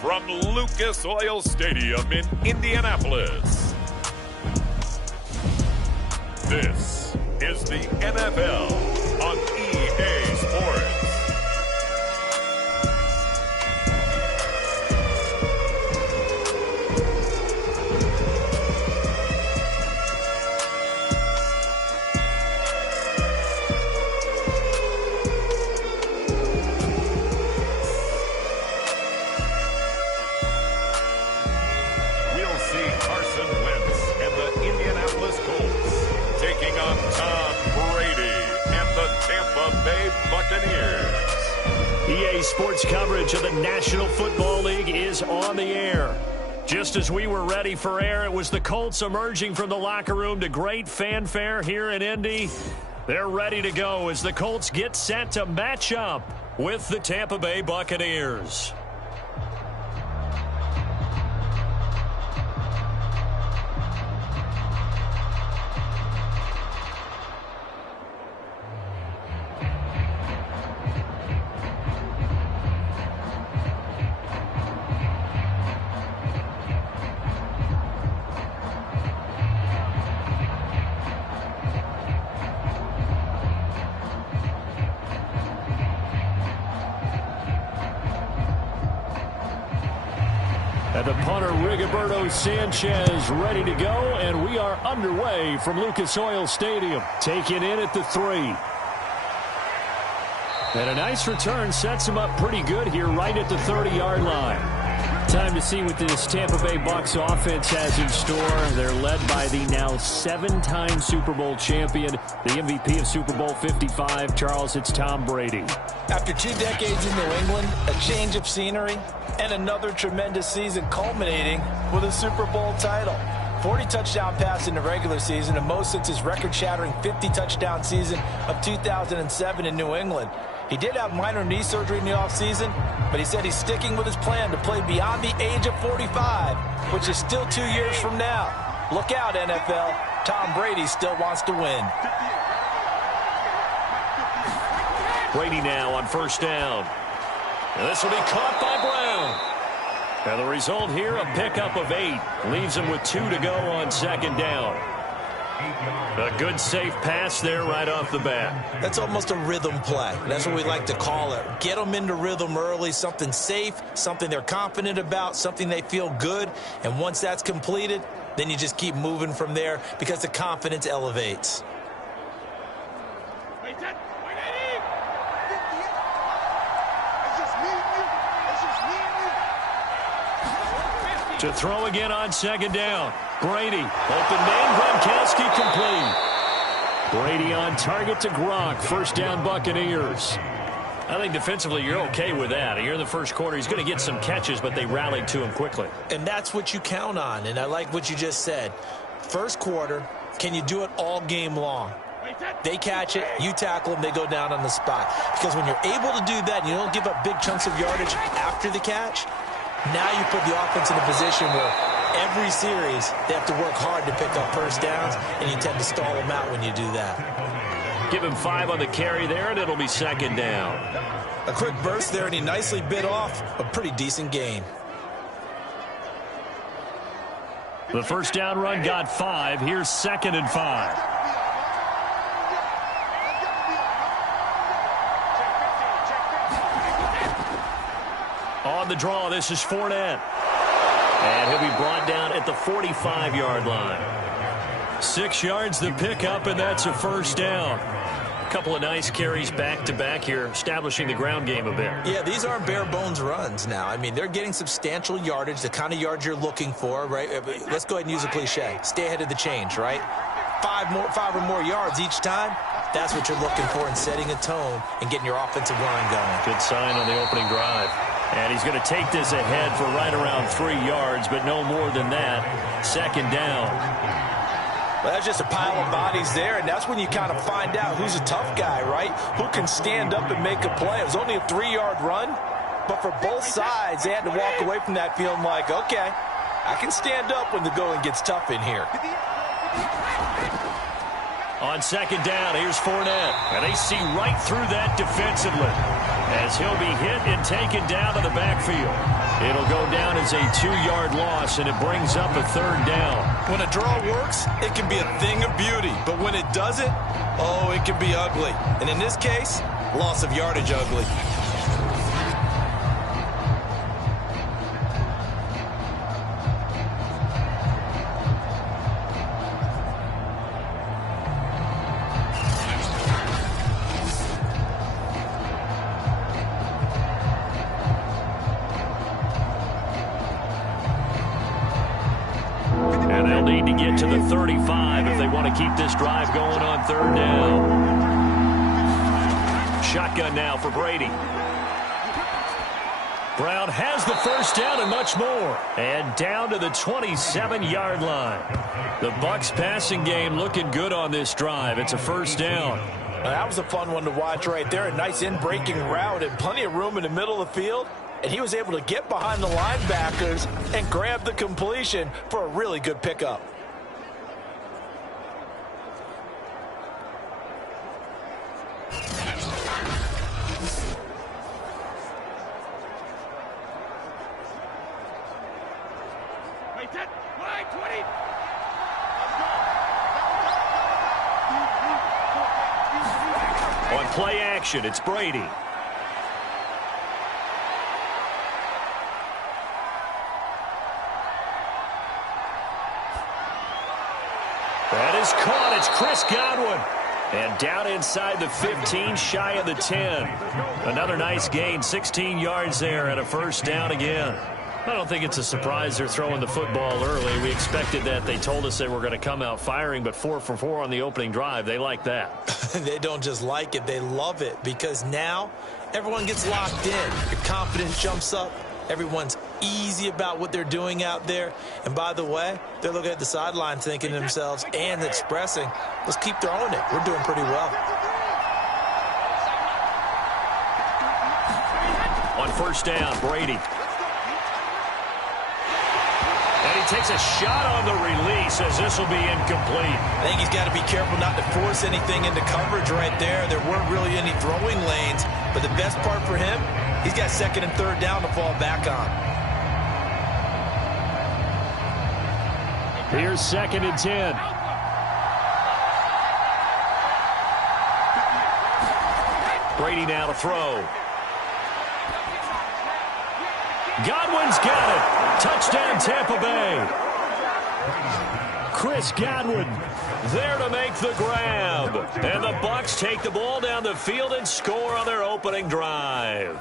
From Lucas Oil Stadium in Indianapolis, this is the NFL on EA Sports. Buccaneers. EA Sports coverage of the National Football League is on the air. Just as we were ready for air, it was the Colts emerging from the locker room to great fanfare here in Indy. They're ready to go as the Colts get set to match up with the Tampa Bay Buccaneers. And the punter, Rigoberto Sanchez, ready to go, and we are underway from Lucas Oil Stadium. Taken in at the 3. And a nice return sets him up pretty good here right at the 30-yard line. Time to see what this Tampa Bay Bucs offense has in store. They're led by the now 7-time Super Bowl champion, the MVP of Super Bowl 55. Charles, it's Tom Brady. After 2 decades in New England, a change of scenery, and another tremendous season culminating with a Super Bowl title. 40 touchdown pass in the regular season, and most since his record-shattering 50-touchdown season of 2007 in New England. He did have minor knee surgery in the offseason, but he said he's sticking with his plan to play beyond the age of 45, which is still 2 years from now. Look out, NFL. Tom Brady still wants to win. Brady now on first down. And this will be caught by Brown. And the result here, a pickup of 8. Leaves him with 2 to go on second down. A good, safe pass there right off the bat. That's almost a rhythm play. That's what we like to call it. Get them into rhythm early, something safe, something they're confident about, something they feel good. And once that's completed, then you just keep moving from there because the confidence elevates. To throw again on second down. Brady, open man, Gronkowski complete. Brady on target to Gronk. First down, Buccaneers. I think defensively you're okay with that. Here in the first quarter, he's going to get some catches, but they rallied to him quickly. And that's what you count on, and I like what you just said. First quarter, can you do it all game long? They catch it, you tackle them, they go down on the spot. Because when you're able to do that and you don't give up big chunks of yardage after the catch, now you put the offense in a position where every series they have to work hard to pick up first downs, and you tend to stall them out when you do that. Give him 5 on the carry there, and it'll be second down. A quick burst there, and he nicely bit off a pretty decent gain. The first down run got 5. Here's second and 5. On the draw, this is Fournette. And he'll be brought down at the 45-yard line. 6 yards the pickup, and that's a first down. A couple of nice carries back-to-back here, establishing the ground game a bit. Yeah, these aren't bare-bones runs now. I mean, they're getting substantial yardage, the kind of yards you're looking for, right? Let's go ahead and use a cliche. Stay ahead of the change, right? 5 or more yards each time. That's what you're looking for in setting a tone and getting your offensive line going. Good sign on the opening drive. And he's going to take this ahead for right around 3 yards, but no more than that. Second down. Well, that's just a pile of bodies there, and that's when you kind of find out who's a tough guy, right? Who can stand up and make a play. It was only a 3-yard run, but for both sides, they had to walk away from that feeling like, okay, I can stand up when the going gets tough in here. On second down, here's Fournette. And they see right through that defensively as he'll be hit and taken down to the backfield. It'll go down as a 2-yard loss, and it brings up a 3rd down. When a draw works, it can be a thing of beauty. But when it doesn't, oh, it can be ugly. And in this case, loss of yardage ugly. And they'll need to get to the 35 if they want to keep this drive going on 3rd down. Shotgun now for Brady. Brown has the 1st down and much more. And down to the 27-yard line. The Bucs passing game looking good on this drive. It's a 1st down. That was a fun one to watch right there. A nice in-breaking route and plenty of room in the middle of the field. And he was able to get behind the linebackers and grab the completion for a really good pickup. On play action, it's Brady. That is caught. It's Chris Godwin. And down inside the 15, shy of the 10. Another nice gain, 16 yards there and a 1st down again. I don't think it's a surprise they're throwing the football early. We expected that. They told us they were going to come out firing, but 4 for 4 on the opening drive. They like that. They don't just like it, they love it, because now everyone gets locked in. Your confidence jumps up. Everyone's easy about what they're doing out there. And by the way, they're looking at the sideline thinking to themselves and expressing, let's keep throwing it. We're doing pretty well. On 1st down, Brady. And he takes a shot on the release as this will be incomplete. I think he's got to be careful not to force anything into coverage right there. There weren't really any throwing lanes, but the best part for him, he's got 2nd and 3rd down to fall back on. Here's 2nd and 10. Brady now to throw. Godwin's got it. Touchdown, Tampa Bay. Chris Godwin there to make the grab. And the Bucs take the ball down the field and score on their opening drive.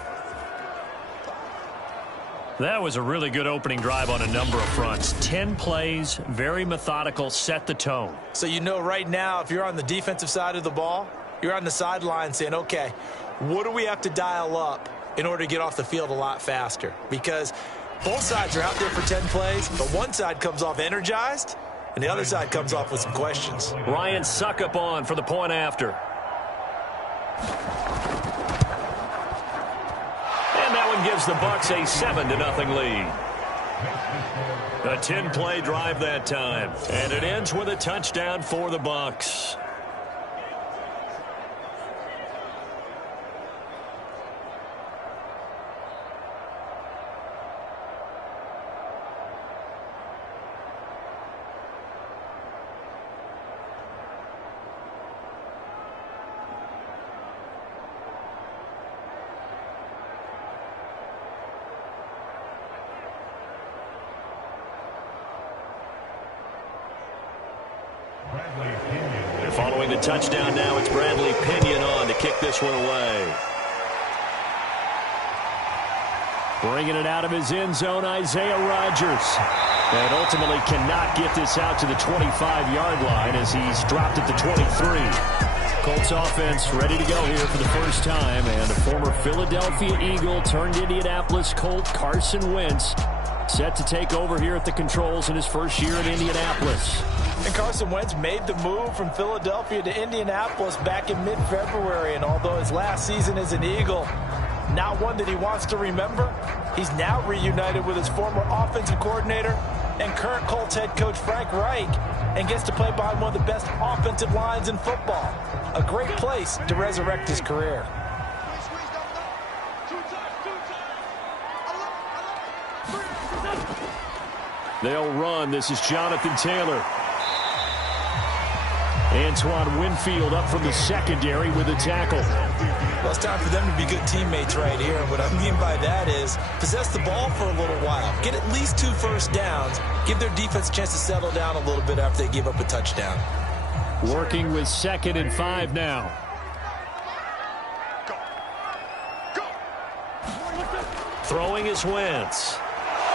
That was a really good opening drive on a number of fronts. 10 plays, very methodical, set the tone. So you know right now, if you're on the defensive side of the ball, you're on the sideline saying, okay, what do we have to dial up in order to get off the field a lot faster? Because both sides are out there for 10 plays, but one side comes off energized, and the other side comes off with some questions. Ryan Suckup on for the point after. And that one gives the Bucs a 7-0 lead. A 10-play drive that time. And it ends with a touchdown for the Bucs. Following the touchdown now, it's Bradley Pinion on to kick this one away. Bringing it out of his end zone, Isaiah Rodgers. And ultimately cannot get this out to the 25-yard line as he's dropped at the 23. Colts offense ready to go here for the first time. And a former Philadelphia Eagle turned Indianapolis Colt, Carson Wentz, set to take over here at the controls in his first year in Indianapolis. And Carson Wentz made the move from Philadelphia to Indianapolis back in mid-February. And although his last season as an Eagle, not one that he wants to remember, he's now reunited with his former offensive coordinator and current Colts head coach Frank Reich, and gets to play behind one of the best offensive lines in football. A great place to resurrect his career. They'll run. This is Jonathan Taylor. Antoine Winfield up from the secondary with a tackle. Well, it's time for them to be good teammates right here. What I mean by that is possess the ball for a little while. Get at least 2 first downs. Give their defense a chance to settle down a little bit after they give up a touchdown. Working with 2nd and 5 now. Throwing is Wentz.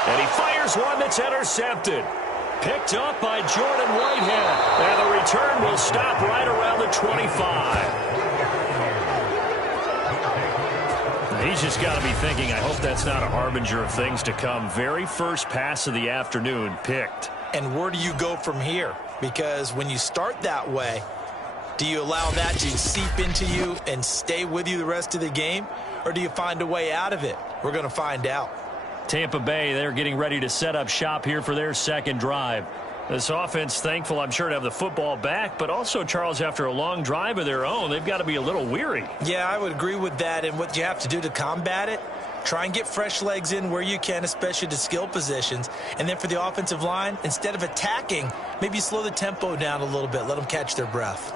And he fires one that's intercepted. Picked up by Jordan Whitehead. And the return will stop right around the 25. He's just got to be thinking, I hope that's not a harbinger of things to come. Very first pass of the afternoon picked. And where do you go from here? Because when you start that way, do you allow that to seep into you and stay with you the rest of the game? Or do you find a way out of it? We're going to find out. Tampa Bay, they're getting ready to set up shop here for their second drive. This offense, thankful, I'm sure, to have the football back, but also, Charles, after a long drive of their own, they've got to be a little weary. Yeah, I would agree with that, and what you have to do to combat it, try and get fresh legs in where you can, especially to skill positions, and then for the offensive line, instead of attacking, maybe slow the tempo down a little bit, let them catch their breath.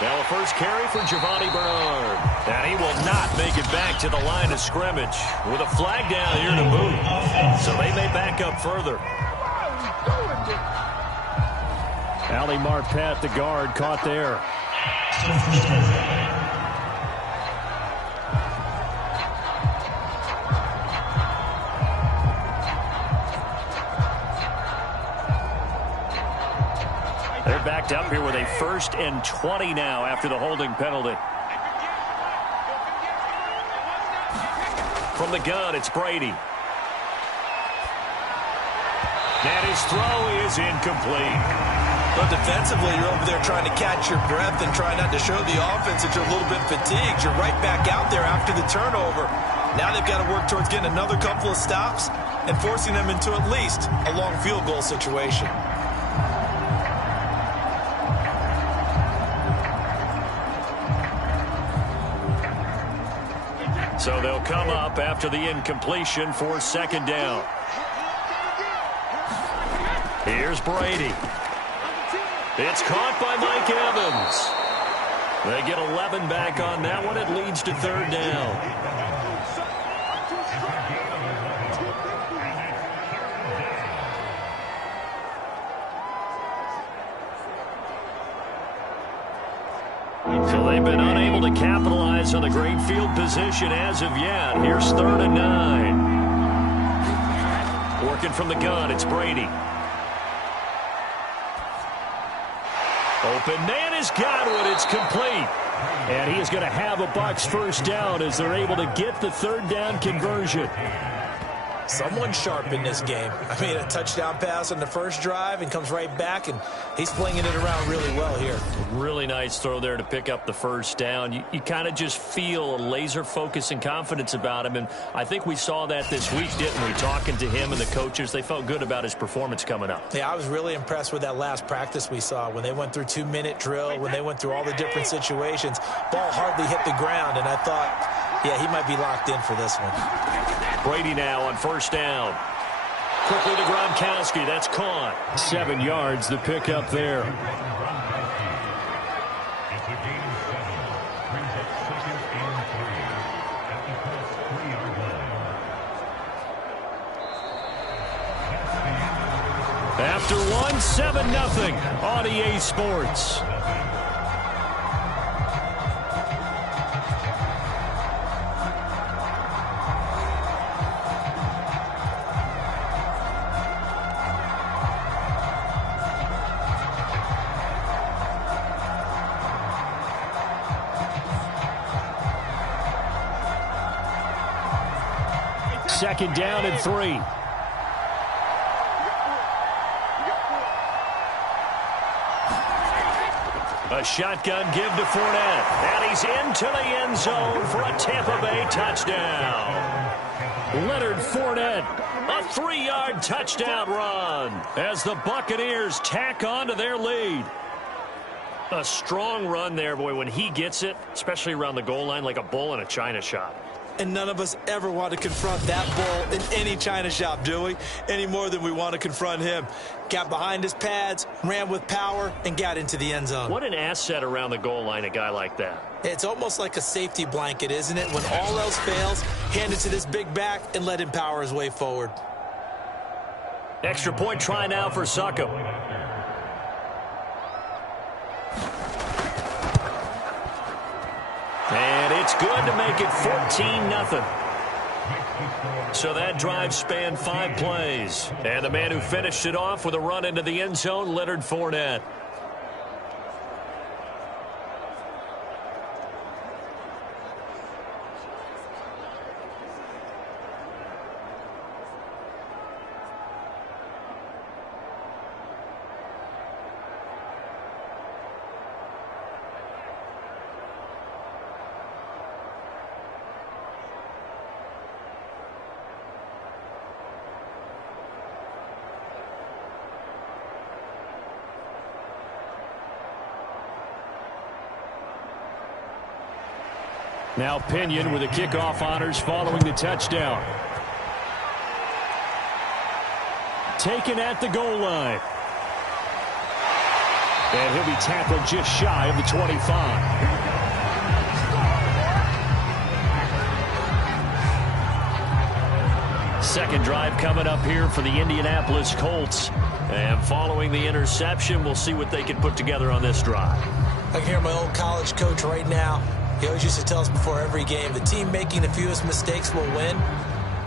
Now a first carry for Giovanni Bernard. And he will not make it back to the line of scrimmage with a flag down here to move. So they may back up further. Ali Marpet, the guard, caught there. They're backed up here with a 1st and 20 now after the holding penalty. From the gun, it's Brady. And his throw is incomplete. But defensively, you're over there trying to catch your breath and try not to show the offense that you're a little bit fatigued. You're right back out there after the turnover. Now they've got to work towards getting another couple of stops and forcing them into at least a long field goal situation. So they'll come up after the incompletion for 2nd down. Here's Brady. It's caught by Mike Evans. They get 11 back on that one. It leads to 3rd down. So they've been unable to capitalize on the great field position as of yet. Here's 3rd and 9. Working from the gun, it's Brady. Open man has got one. It's complete. And he is going to have a Bucs first down as they're able to get the 3rd down conversion. Someone sharp in this game. I mean, a touchdown pass on the first drive and comes right back, and he's flinging it around really well here. Really nice throw there to pick up the first down. You kind of just feel a laser focus and confidence about him, and I think we saw that this week, didn't we? Talking to him and the coaches, they felt good about his performance coming up. Yeah, I was really impressed with that last practice we saw when they went through 2-minute drill, when they went through all the different situations. Ball hardly hit the ground, and I thought, yeah, he might be locked in for this one. Brady now on first down. Quickly to Gronkowski. That's caught. 7 yards, the pickup there. After one, 7-0 on EA Sports. Second down and 3. A shotgun give to Fournette. And he's into the end zone for a Tampa Bay touchdown. Leonard Fournette, a 3-yard touchdown run as the Buccaneers tack on to their lead. A strong run there, boy, when he gets it, especially around the goal line, like a bull in a china shop. And none of us ever want to confront that bull in any china shop, do we? Any more than we want to confront him. Got behind his pads, ran with power, and got into the end zone. What an asset around the goal line, a guy like that. It's almost like a safety blanket, isn't it? When all else fails, hand it to this big back and let him power his way forward. Extra point try now for Succo. And it's good to make it 14-0. So that drive spanned 5 plays. And the man who finished it off with a run into the end zone, Leonard Fournette. Now Pinion with the kickoff honors following the touchdown. Taken at the goal line. And he'll be tackled just shy of the 25. Second drive coming up here for the Indianapolis Colts. And following the interception, we'll see what they can put together on this drive. I can hear my old college coach right now. He always used to tell us before every game, the team making the fewest mistakes will win.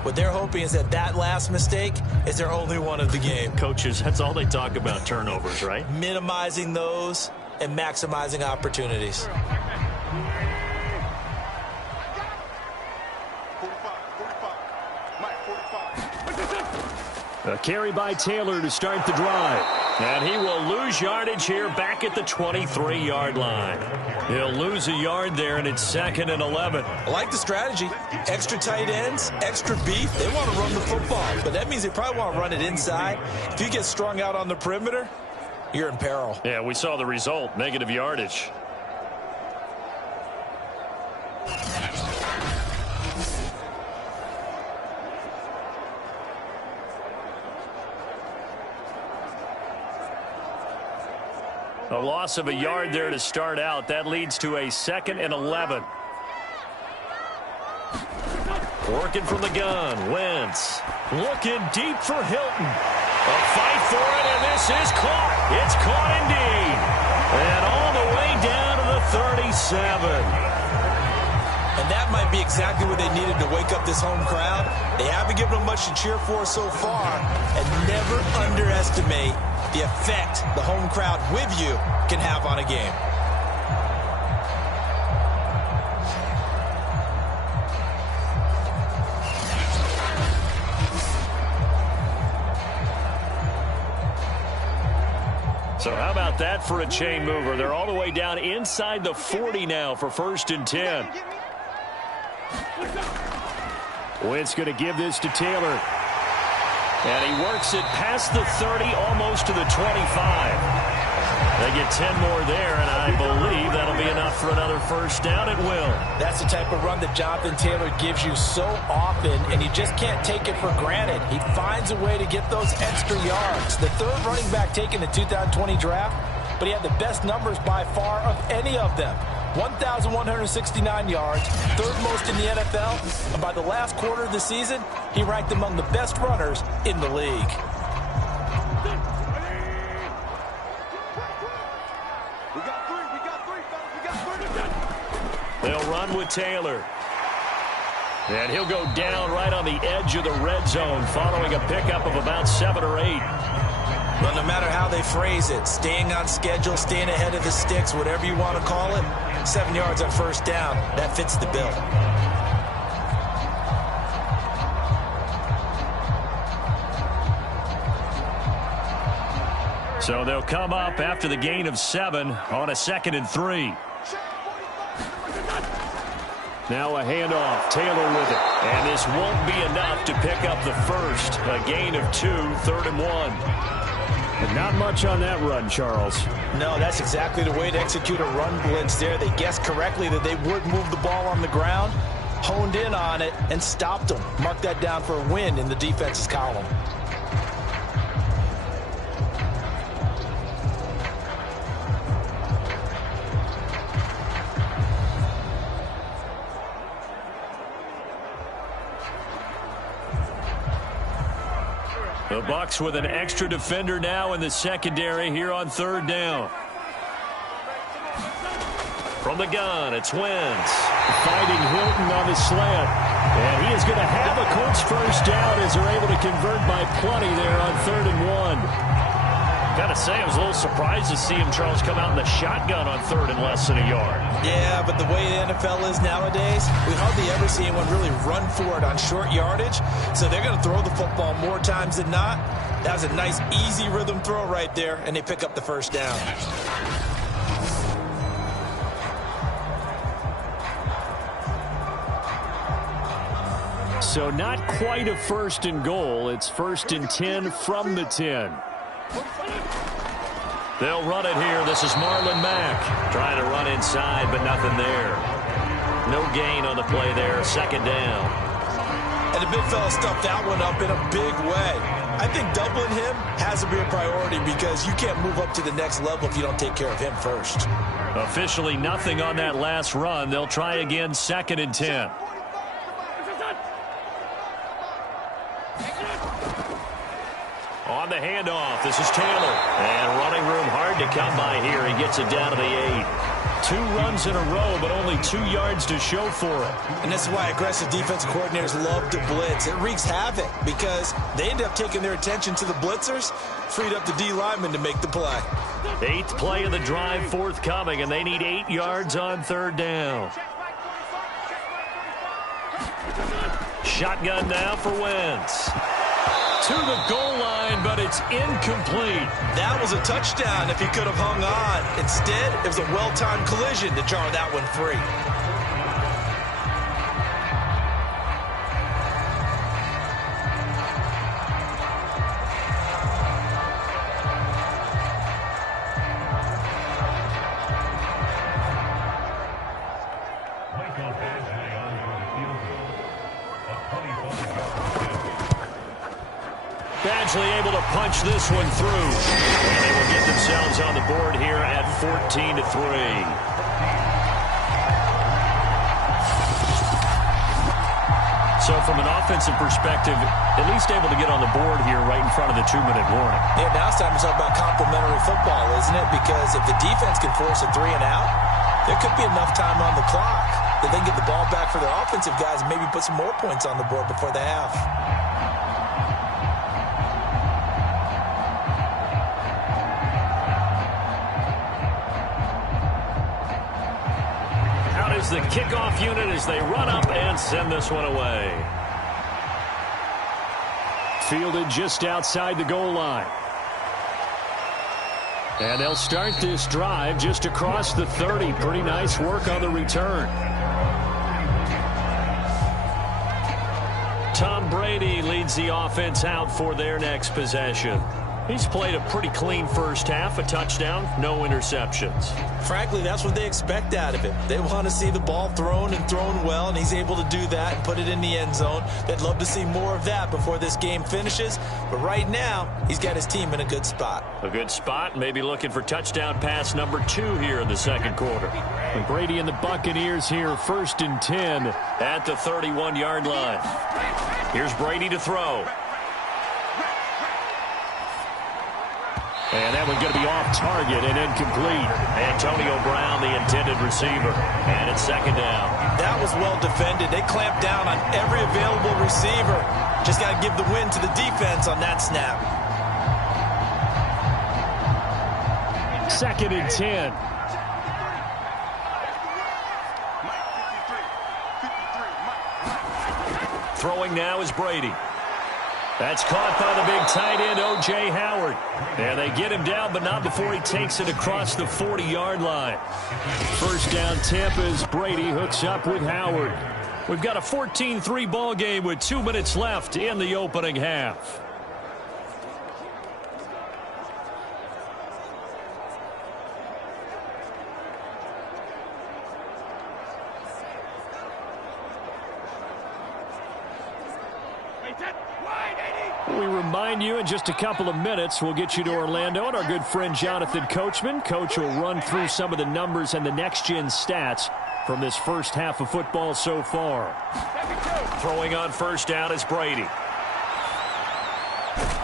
What they're hoping is that that last mistake is their only one of the game. Coaches, that's all they talk about, turnovers, right? Minimizing those and maximizing opportunities. A carry by Taylor to start the drive. And he will lose yardage here back at the 23-yard line. He'll lose a yard there, and it's 2nd and 11. I like the strategy. Extra tight ends, extra beef. They want to run the football, but that means they probably want to run it inside. If you get strung out on the perimeter, you're in peril. Yeah, we saw the result, negative yardage. A loss of a yard there to start out. That leads to a 2nd and 11. Working from the gun. Wentz looking deep for Hilton. A fight for it, and this is caught. It's caught indeed. And all the way down to the 37. And that might be exactly what they needed to wake up this home crowd. They haven't given them much to cheer for so far. And never underestimate the effect the home crowd with you can have on a game. So how about that for a chain mover? They're all the way down inside the 40 now for 1st and 10. Wentz going to give this to Taylor. And he works it past the 30, almost to the 25. They get 10 more there, and I believe that'll be enough for another first down. It will. That's the type of run that Jonathan Taylor gives you so often, and you just can't take it for granted. He finds a way to get those extra yards. The 3rd running back taken in the 2020 draft, but he had the best numbers by far of any of them. 1,169 yards, 3rd most in the NFL, and by the last quarter of the season, he ranked among the best runners in the league. They'll run with Taylor. And he'll go down right on the edge of the red zone following a pickup of about 7 or 8. Well, no matter how they phrase it, staying on schedule, staying ahead of the sticks, whatever you want to call it, 7 yards on first down, that fits the bill. So they'll come up after the gain of 7 on a 2nd and 3. Now a handoff. Taylor with it. And this won't be enough to pick up the first. A gain of 2, 3rd and 1. And not much on that run, Charles. No, that's exactly the way to execute a run blitz there. They guessed correctly that they would move the ball on the ground, honed in on it, and stopped them. Mark that down for a win in the defense's column. The Bucs with an extra defender now in the secondary here on third down. From the gun, it's Wentz. Fighting Hilton on the slant. And he is going to have a Colts first down as they're able to convert by plenty there on 3rd and 1. Got to say, I was a little surprised to see him, Charles, come out in the shotgun on 3rd and less than a yard. Yeah, but the way the NFL is nowadays, we hardly ever see anyone really run for it on short yardage. So they're going to throw the football more times than not. That was a nice, easy rhythm throw right there, and they pick up the first down. So not quite a 1st and goal. It's 1st and 10 from the 10. They'll run it here. This is Marlon Mack trying to run inside, but nothing there. No gain on the play there. 2nd down. And the big fella stuffed that one up in a big way. I think doubling him has to be a priority because you can't move up to the next level if you don't take care of him first. Officially nothing on that last run. They'll try again, 2nd and 10. On the handoff, this is Taylor. And running room hard to come by here. He gets it down to the 8. 2 runs in a row, but only 2 yards to show for it. And this is why aggressive defensive coordinators love to blitz. It wreaks havoc because they end up taking their attention to the blitzers, freed up the D lineman to make the play. 8th play of the drive forthcoming, and they need 8 yards on 3rd down. Shotgun now for Wentz. To the goal line, but it's incomplete. That was a touchdown if he could have hung on. Instead, it was a well-timed collision to jar that one free. Badgley able to punch this one through. And they will get themselves on the board here at 14-3. So from an offensive perspective, at least able to get on the board here right in front of the 2-minute warning. Yeah, now it's time to talk about complementary football, isn't it? Because if the defense can force a 3 and out, there could be enough time on the clock that they can get the ball back for their offensive guys and maybe put some more points on the board before the half. The kickoff unit as they run up and send this one away. Fielded just outside the goal line. And they'll start this drive just across the 30. Pretty nice work on the return. Tom Brady leads the offense out for their next possession. He's played a pretty clean first half, a touchdown, no interceptions. Frankly, that's what they expect out of him. They want to see the ball thrown and thrown well, and he's able to do that and put it in the end zone. They'd love to see more of that before this game finishes, but right now, he's got his team in a good spot. A good spot, maybe looking for touchdown pass number 2 here in the 2nd quarter. And Brady and the Buccaneers here, 1st and 10 at the 31-yard line. Here's Brady to throw. And that one's going to be off target and incomplete. Antonio Brown, the intended receiver. And it's 2nd down. That was well defended. They clamped down on every available receiver. Just got to give the win to the defense on that snap. 2nd and 10. Throwing now is Brady. That's caught by the big tight end, O.J. Howard. And they get him down, but not before he takes it across the 40-yard line. First down, Tampa as Brady hooks up with Howard. We've got a 14-3 ball game with 2 minutes left in the opening half. We remind you in just a couple of minutes we'll get you to Orlando, and our good friend Jonathan Coachman. Coach will run through some of the numbers and the next-gen stats from this first half of football so far. Throwing on first down is Brady.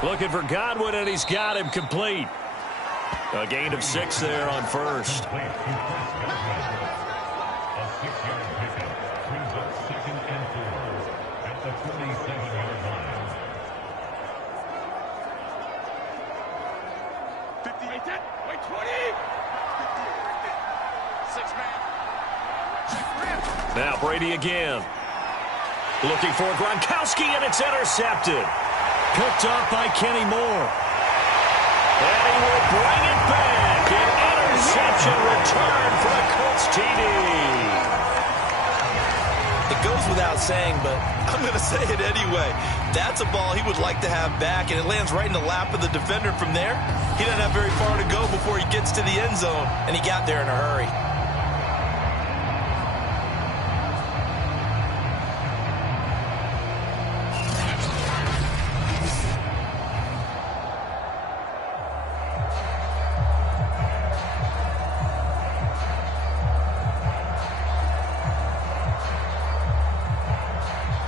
Looking for Godwin, and he's got him complete. A gain of 6 there on first. Now Brady again. Looking for Gronkowski, and it's intercepted. Picked off by Kenny Moore. And he will bring it back. An interception return for a Colts TD. It goes without saying, but I'm going to say it anyway. That's a ball he would like to have back, and it lands right in the lap of the defender from there. He doesn't have very far to go before he gets to the end zone, and he got there in a hurry.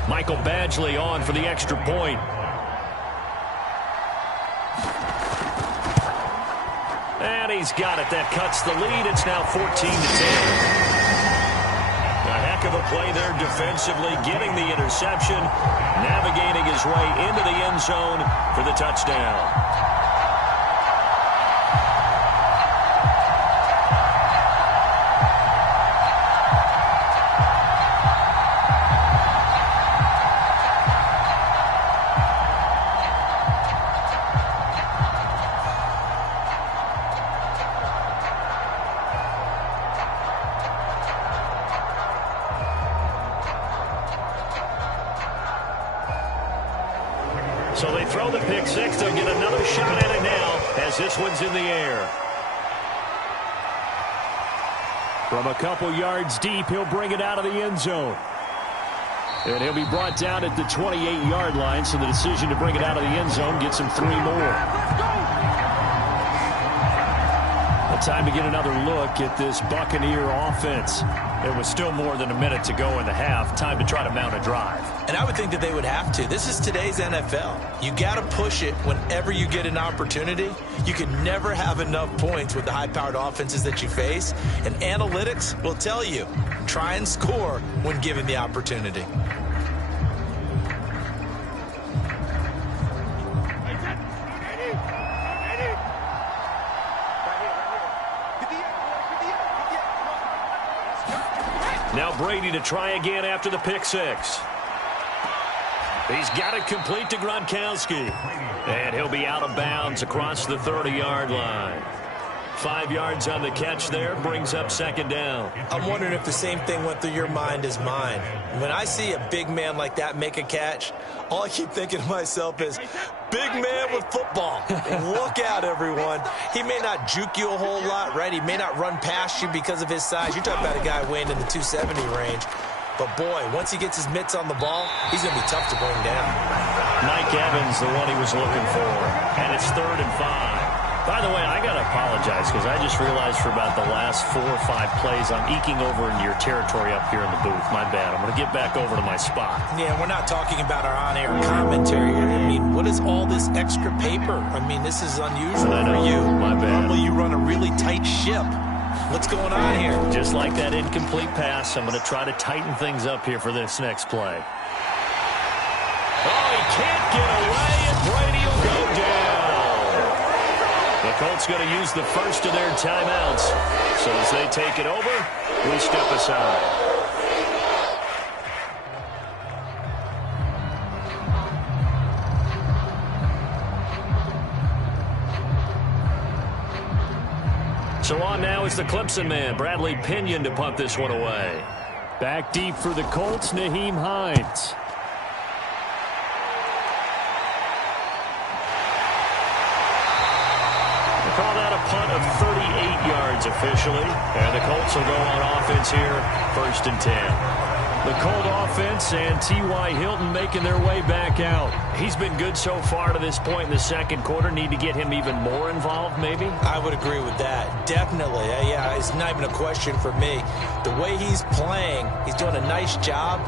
Michael Badgley on for the extra point. And he's got it. That cuts the lead. It's now 14-10. A heck of a play there defensively, getting the interception, navigating his way into the end zone for the touchdown. So they throw the pick six. They'll get another shot at it now as this one's in the air. From a couple yards deep, he'll bring it out of the end zone. And he'll be brought down at the 28-yard line, so the decision to bring it out of the end zone gets him 3 more. Time to get another look at this Buccaneer offense. There was still more than a minute to go in the half. Time to try to mount a drive. And I would think that they would have to. This is today's NFL. You got to push it whenever you get an opportunity. You can never have enough points with the high-powered offenses that you face. And analytics will tell you, try and score when given the opportunity. Now Brady to try again after the pick six. He's got it complete to Gronkowski. And he'll be out of bounds across the 30-yard line. 5 yards on the catch there, brings up second down. I'm wondering if the same thing went through your mind as mine. When I see a big man like that make a catch, all I keep thinking to myself is, big man with football. Look out, everyone. He may not juke you a whole lot, right? He may not run past you because of his size. You're talking about a guy weighing in the 270 range. But, boy, once he gets his mitts on the ball, he's going to be tough to bring down. Mike Evans, the one he was looking for. And it's 3rd and 5. By the way, I got to apologize because I just realized for about the last 4 or 5 plays I'm eking over into your territory up here in the booth. My bad. I'm going to get back over to my spot. Yeah, we're not talking about our on-air commentary. I mean, what is all this extra paper? I mean, this is unusual for you. My bad. Normally you run a really tight ship. What's going on here? Just like that incomplete pass, I'm going to try to tighten things up here for this next play. Oh, he can't get away, and Brady will go down. The Colts going to use the first of their timeouts. So as they take it over, we step aside. So on now is the Clemson man, Bradley Pinion, to punt this one away. Back deep for the Colts, Nyheim Hines. Call that a punt of 38 yards officially. And the Colts will go on offense here, 1st and 10. The Colt offense and T.Y. Hilton making their way back out. He's been good so far to this point in the second quarter. Need to get him even more involved, maybe? I would agree with that. Definitely. Yeah, it's not even a question for me. The way he's playing, he's doing a nice job.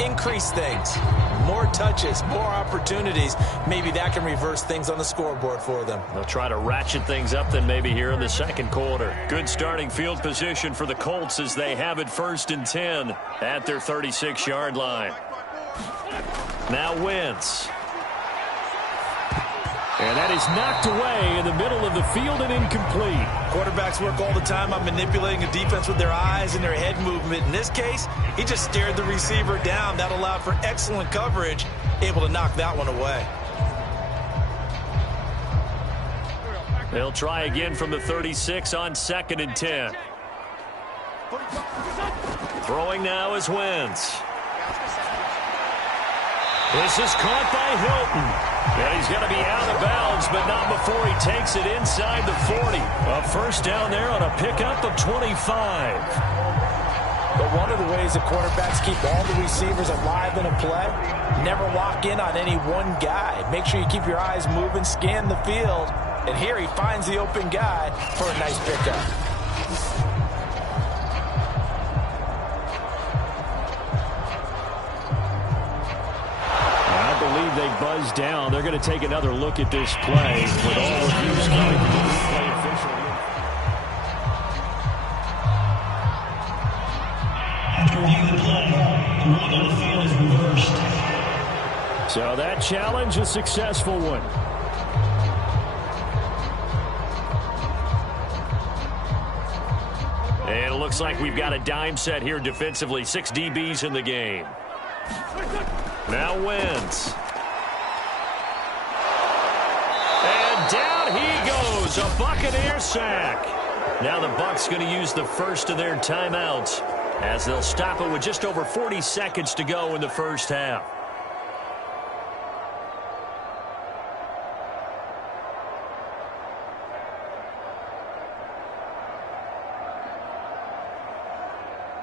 Increase things. More touches, more opportunities. Maybe that can reverse things on the scoreboard for them. They'll try to ratchet things up then maybe here in the second quarter. Good starting field position for the Colts as they have it 1st and 10 at their 36-yard line. Now Wentz. And that is knocked away in the middle of the field and incomplete. Quarterbacks work all the time on manipulating a defense with their eyes and their head movement. In this case, he just stared the receiver down. That allowed for excellent coverage, able to knock that one away. They'll try again from the 36 on 2nd and 10. Throwing now is Wentz. This is caught by Hilton. And he's going to be out of bounds, but not before he takes it inside the 40. A first down there on a pickup of 25. But one of the ways that quarterbacks keep all the receivers alive in a play, never lock in on any one guy. Make sure you keep your eyes moving, scan the field. And here he finds the open guy for a nice pickup. I believe they buzzed down. They're going to take another look at this play with all reviews coming from the replay official. After reviewing the play, the rule on the field is reversed. So that challenge, a successful one. And it looks like we've got a dime set here defensively. 6 DBs in the game. Now Wentz. And down he goes. A Buccaneer sack. Now the Bucs going to use the first of their timeouts as they'll stop it with just over 40 seconds to go in the first half.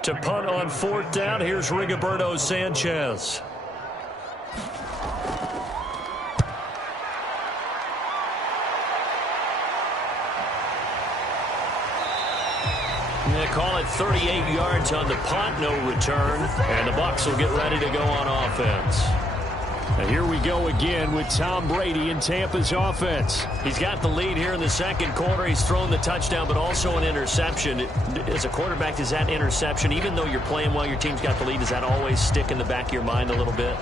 To punt on 4th down, here's Rigoberto Sanchez. They call it 38 yards on the punt, no return, and the Bucs will get ready to go on offense. And here we go again with Tom Brady in Tampa's offense. He's got the lead here in the second quarter. He's thrown the touchdown, but also an interception. As a quarterback, does that interception, even though you're playing well, your team's got the lead, does that always stick in the back of your mind a little bit?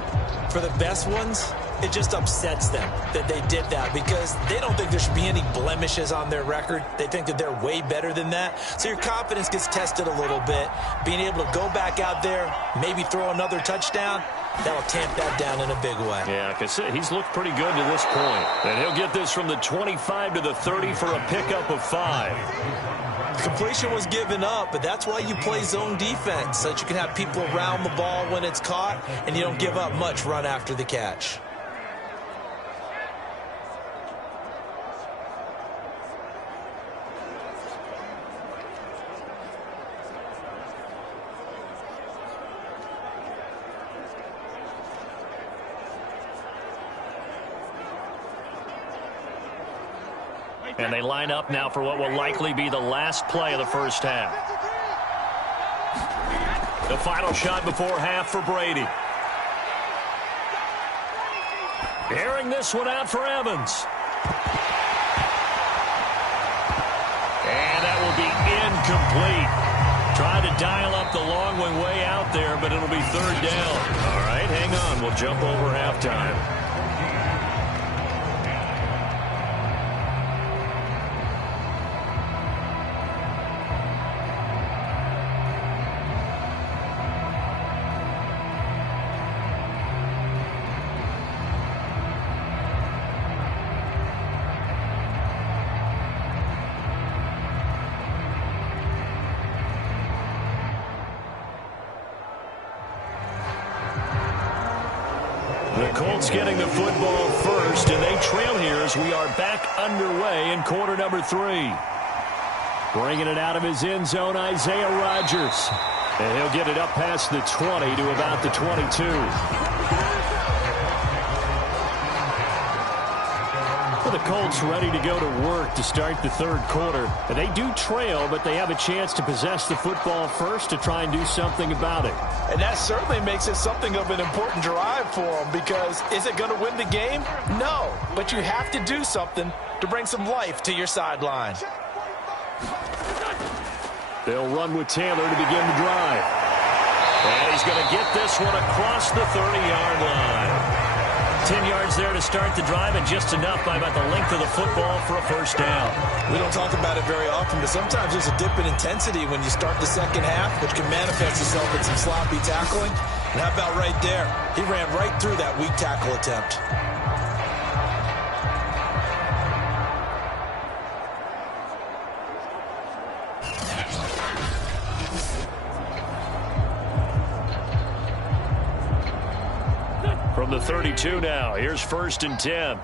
For the best ones, it just upsets them that they did that because they don't think there should be any blemishes on their record. They think that they're way better than that. So your confidence gets tested a little bit. Being able to go back out there, maybe throw another touchdown, that'll tamp that down in a big way. Yeah, because he's looked pretty good to this point. And he'll get this from the 25 to the 30 for a pickup of 5. The completion was given up, but that's why you play zone defense, so that you can have people around the ball when it's caught, and you don't give up much run after the catch. And they line up now for what will likely be the last play of the first half. The final shot before half for Brady. Airing this one out for Evans. And that will be incomplete. Try to dial up the long one way out there, but it'll be 3rd down. All right, hang on. We'll jump over halftime. The Colts getting the football first, and they trail here as we are back underway in quarter number 3. Bringing it out of his end zone, Isaiah Rodgers. And he'll get it up past the 20 to about the 22. The Colts ready to go to work to start the third quarter. And they do trail, but they have a chance to possess the football first to try and do something about it. And that certainly makes it something of an important drive for them, because is it going to win the game? No, but you have to do something to bring some life to your sideline. They'll run with Taylor to begin the drive. And he's going to get this one across the 30-yard line. 10 yards there to start the drive, and just enough by about the length of the football for a first down. We don't talk about it very often, but sometimes there's a dip in intensity when you start the second half, which can manifest itself in some sloppy tackling. And how about right there? He ran right through that weak tackle attempt. From the 32 now, here's 1st and 10.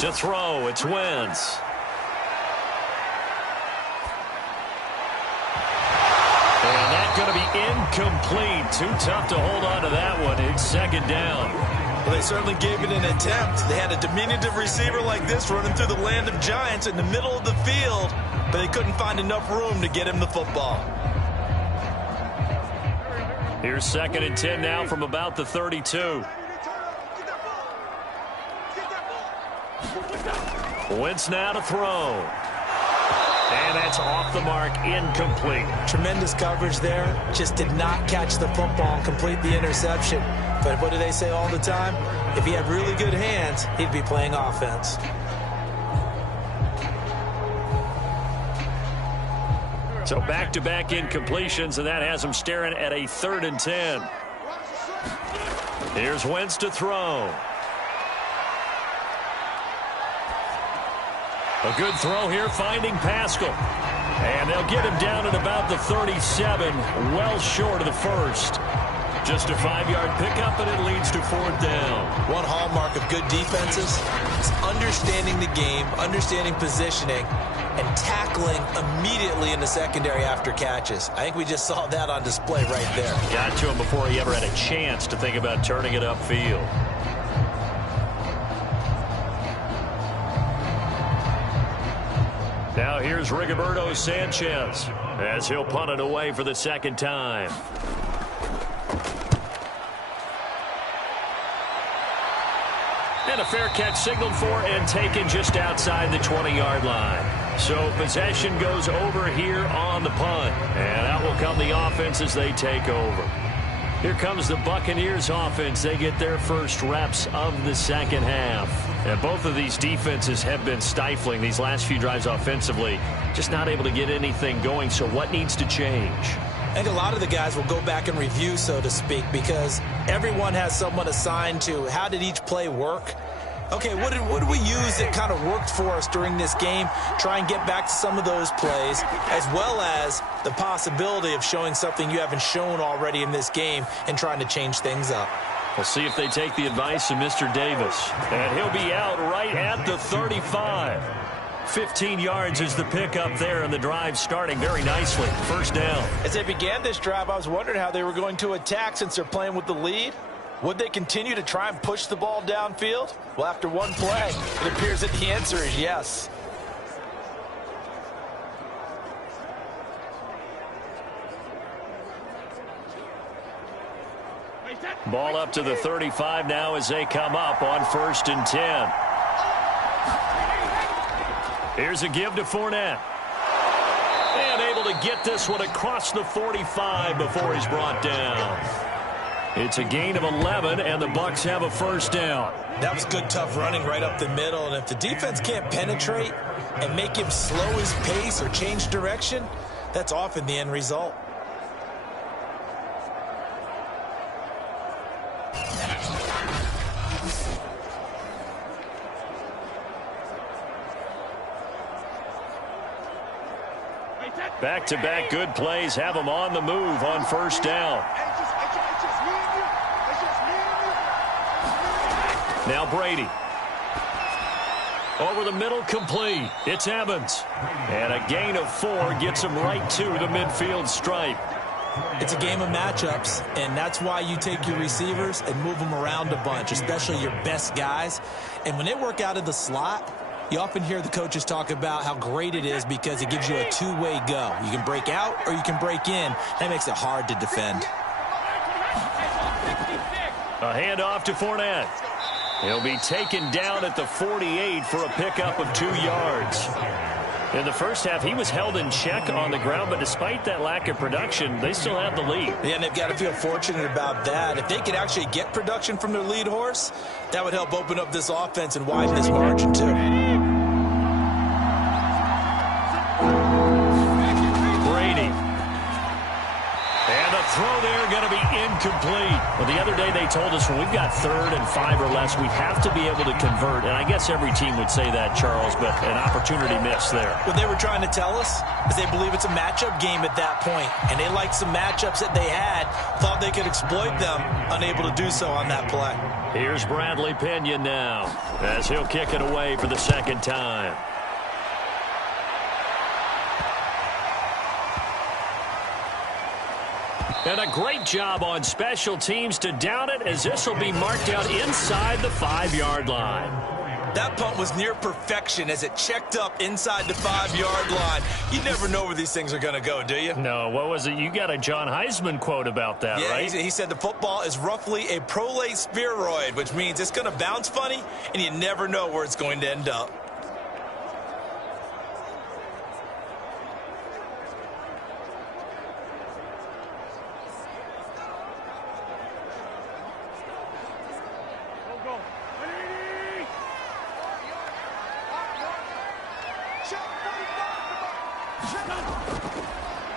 To throw, it's Wentz. And that's going to be incomplete. Too tough to hold on to that one. It's second down. Well, they certainly gave it an attempt. They had a diminutive receiver like this running through the land of giants in the middle of the field, but they couldn't find enough room to get him the football. Here's 2nd and 10 now from about the 32. Wentz now to throw. And that's off the mark, incomplete. Tremendous coverage there. Just did not catch the football and complete the interception. But what do they say all the time? If he had really good hands, he'd be playing offense. So back-to-back incompletions, and that has him staring at a 3rd and 10. Here's Wentz to throw. A good throw here, finding Pascal. And they'll get him down at about the 37, well short of the first. Just a 5-yard pickup, and it leads to 4th down. One hallmark of good defenses is understanding the game, understanding positioning, and tackling immediately in the secondary after catches. I think we just saw that on display right there. Got to him before he ever had a chance to think about turning it upfield. Now here's Rigoberto Sanchez as he'll punt it away for the second time. And a fair catch signaled for and taken just outside the 20-yard line. So possession goes over here on the punt. And out will come the offense as they take over. Here comes the Buccaneers offense. They get their first reps of the second half. And both of these defenses have been stifling these last few drives offensively. Just not able to get anything going. So what needs to change? I think a lot of the guys will go back and review, so to speak, because everyone has someone assigned to how did each play work. Okay, what did we use that kind of worked for us during this game? Try and get back to some of those plays, as well as the possibility of showing something you haven't shown already in this game and trying to change things up. We'll see if they take the advice of Mr. Davis. And he'll be out right at the 35. 15 yards is the pickup there, and the drive starting very nicely. First down. As they began this drive, I was wondering how they were going to attack since they're playing with the lead. Would they continue to try and push the ball downfield? Well, after one play, it appears that the answer is yes. Ball up to the 35 now as they come up on 1st and 10. Here's a give to Fournette. And able to get this one across the 45 before he's brought down. It's a gain of 11, and the Bucs have a first down. That was good, tough running right up the middle. And if the defense can't penetrate and make him slow his pace or change direction, that's often the end result. Back-to-back good plays have them on the move on first down. Now Brady. Over the middle, complete. It's Evans. And a gain of 4 gets him right to the midfield stripe. It's a game of matchups, and that's why you take your receivers and move them around a bunch, especially your best guys. And when they work out of the slot, you often hear the coaches talk about how great it is because it gives you a two-way go. You can break out or you can break in. That makes it hard to defend. A handoff to Fournette. He'll be taken down at the 48 for a pickup of 2 yards. In the first half, he was held in check on the ground, but despite that lack of production, they still have the lead. Yeah, and they've got to feel fortunate about that. If they could actually get production from their lead horse, that would help open up this offense and widen this margin, too. Brady. And the throw there going to be incomplete. Well, the other day they told us when we've got 3rd and 5 or less, we have to be able to convert. And I guess every team would say that, Charles, but an opportunity missed there. What they were trying to tell us is they believe it's a matchup game at that point, and they liked some matchups that they had, thought they could exploit them, unable to do so on that play. Here's Bradley Pinion now as he'll kick it away for the second time. And a great job on special teams to down it, as this will be marked out inside the 5-yard line. That punt was near perfection as it checked up inside the 5-yard line. You never know where these things are going to go, do you? No, what was it? You got a John Heisman quote about that, yeah, right? He said the football is roughly a prolate spheroid, which means it's going to bounce funny, and you never know where it's going to end up.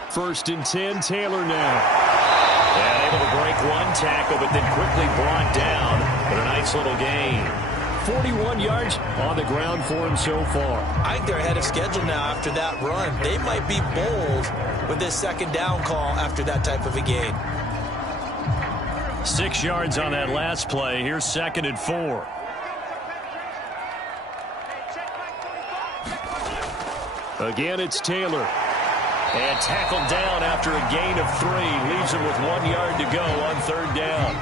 First and 10, Taylor now. And able to break one tackle, but then quickly brought down. But a nice little gain. 41 yards on the ground for him so far. I think they're ahead of schedule now after that run. They might be bold with this second down call after that type of a gain. 6 yards on that last play. Here's 2nd and 4. Again, it's Taylor. And tackled down after a gain of 3. Leaves him with 1 yard to go on 3rd down.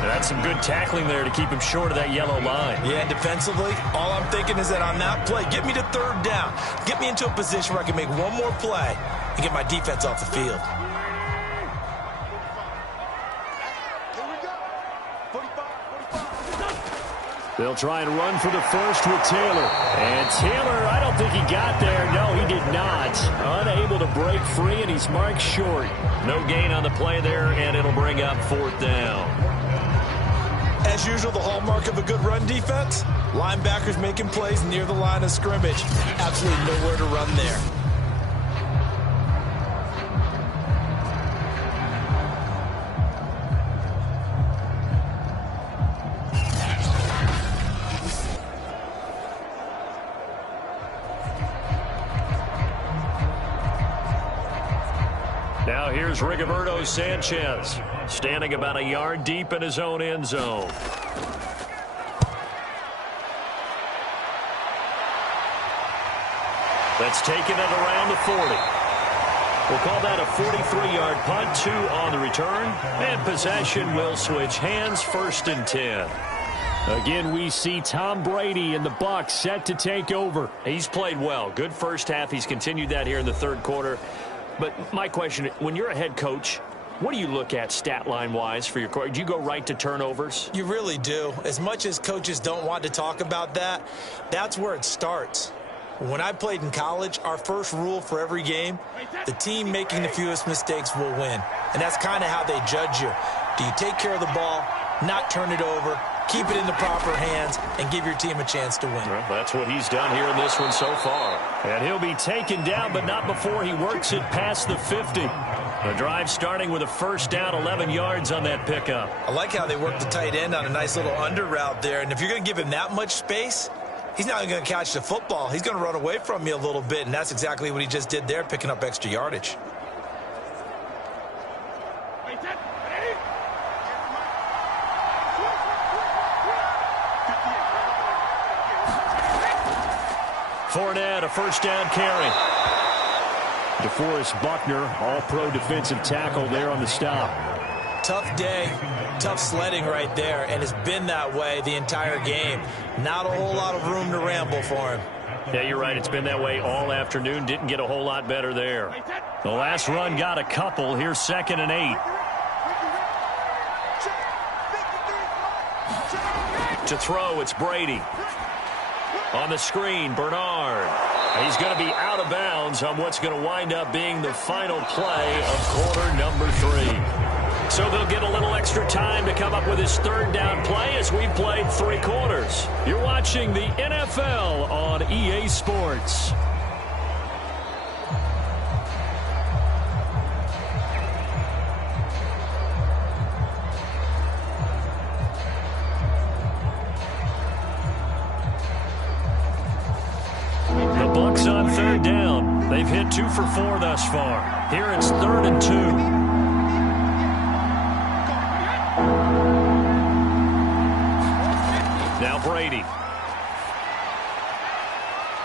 And that's some good tackling there to keep him short of that yellow line. Yeah, defensively, all I'm thinking is that on that play, get me to 3rd down. Get me into a position where I can make one more play and get my defense off the field. They'll try and run for the first with Taylor. And Taylor, I don't think he got there. No, he did not. Unable to break free, and he's marked short. No gain on the play there, and it'll bring up 4th down. As usual, the hallmark of a good run defense, linebackers making plays near the line of scrimmage. Absolutely nowhere to run there. Now here's Rigoberto Sanchez, standing about a yard deep in his own end zone. That's taken it around the 40. We'll call that a 43-yard punt, 2 on the return, and possession will switch hands, 1st and 10. Again, we see Tom Brady and the Bucs set to take over. He's played well. Good first half. He's continued that here in the 3rd quarter. But my question, when you're a head coach, what do you look at stat line-wise for your coach? Do you go right to turnovers? You really do. As much as coaches don't want to talk about that, that's where it starts. When I played in college, our first rule for every game, the team making the fewest mistakes will win. And that's kind of how they judge you. Do you take care of the ball, not turn it over, keep it in the proper hands, and give your team a chance to win? Well, that's what he's done here in this one so far. And he'll be taken down, but not before he works it past the 50. The drive starting with a 1st down, 11 yards on that pickup. I like how they work the tight end on a nice little under route there. And if you're going to give him that much space, he's not going to catch the football. He's going to run away from you a little bit, and that's exactly what he just did there, picking up extra yardage. Fournette, a first down carry. DeForest Buckner, all-pro defensive tackle there on the stop. Tough day, tough sledding right there, and it's been that way the entire game. Not a whole lot of room to ramble for him. Yeah, you're right. It's been that way all afternoon. Didn't get a whole lot better there. The last run got a couple. Here's 2nd and 8. To throw, it's Brady. On the screen, Bernard. He's going to be out of bounds on what's going to wind up being the final play of quarter number 3. So they'll get a little extra time to come up with his 3rd down play as we've played 3 quarters. You're watching the NFL on EA Sports. The Bucs on 3rd down. They've hit 2 for 4 thus far. Here it's 3rd and 2. Now Brady.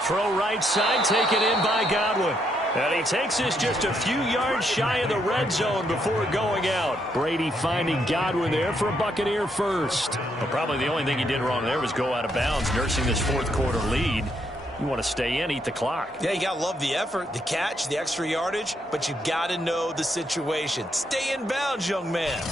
Throw right side, taken in by Godwin. And he takes this just a few yards shy of the red zone before going out. Brady finding Godwin there for a Buccaneer first. But probably the only thing he did wrong there was go out of bounds, nursing this 4th quarter lead. You want to stay in, eat the clock. Yeah, you got to love the effort, the catch, the extra yardage, but you got to know the situation. Stay in bounds, young man.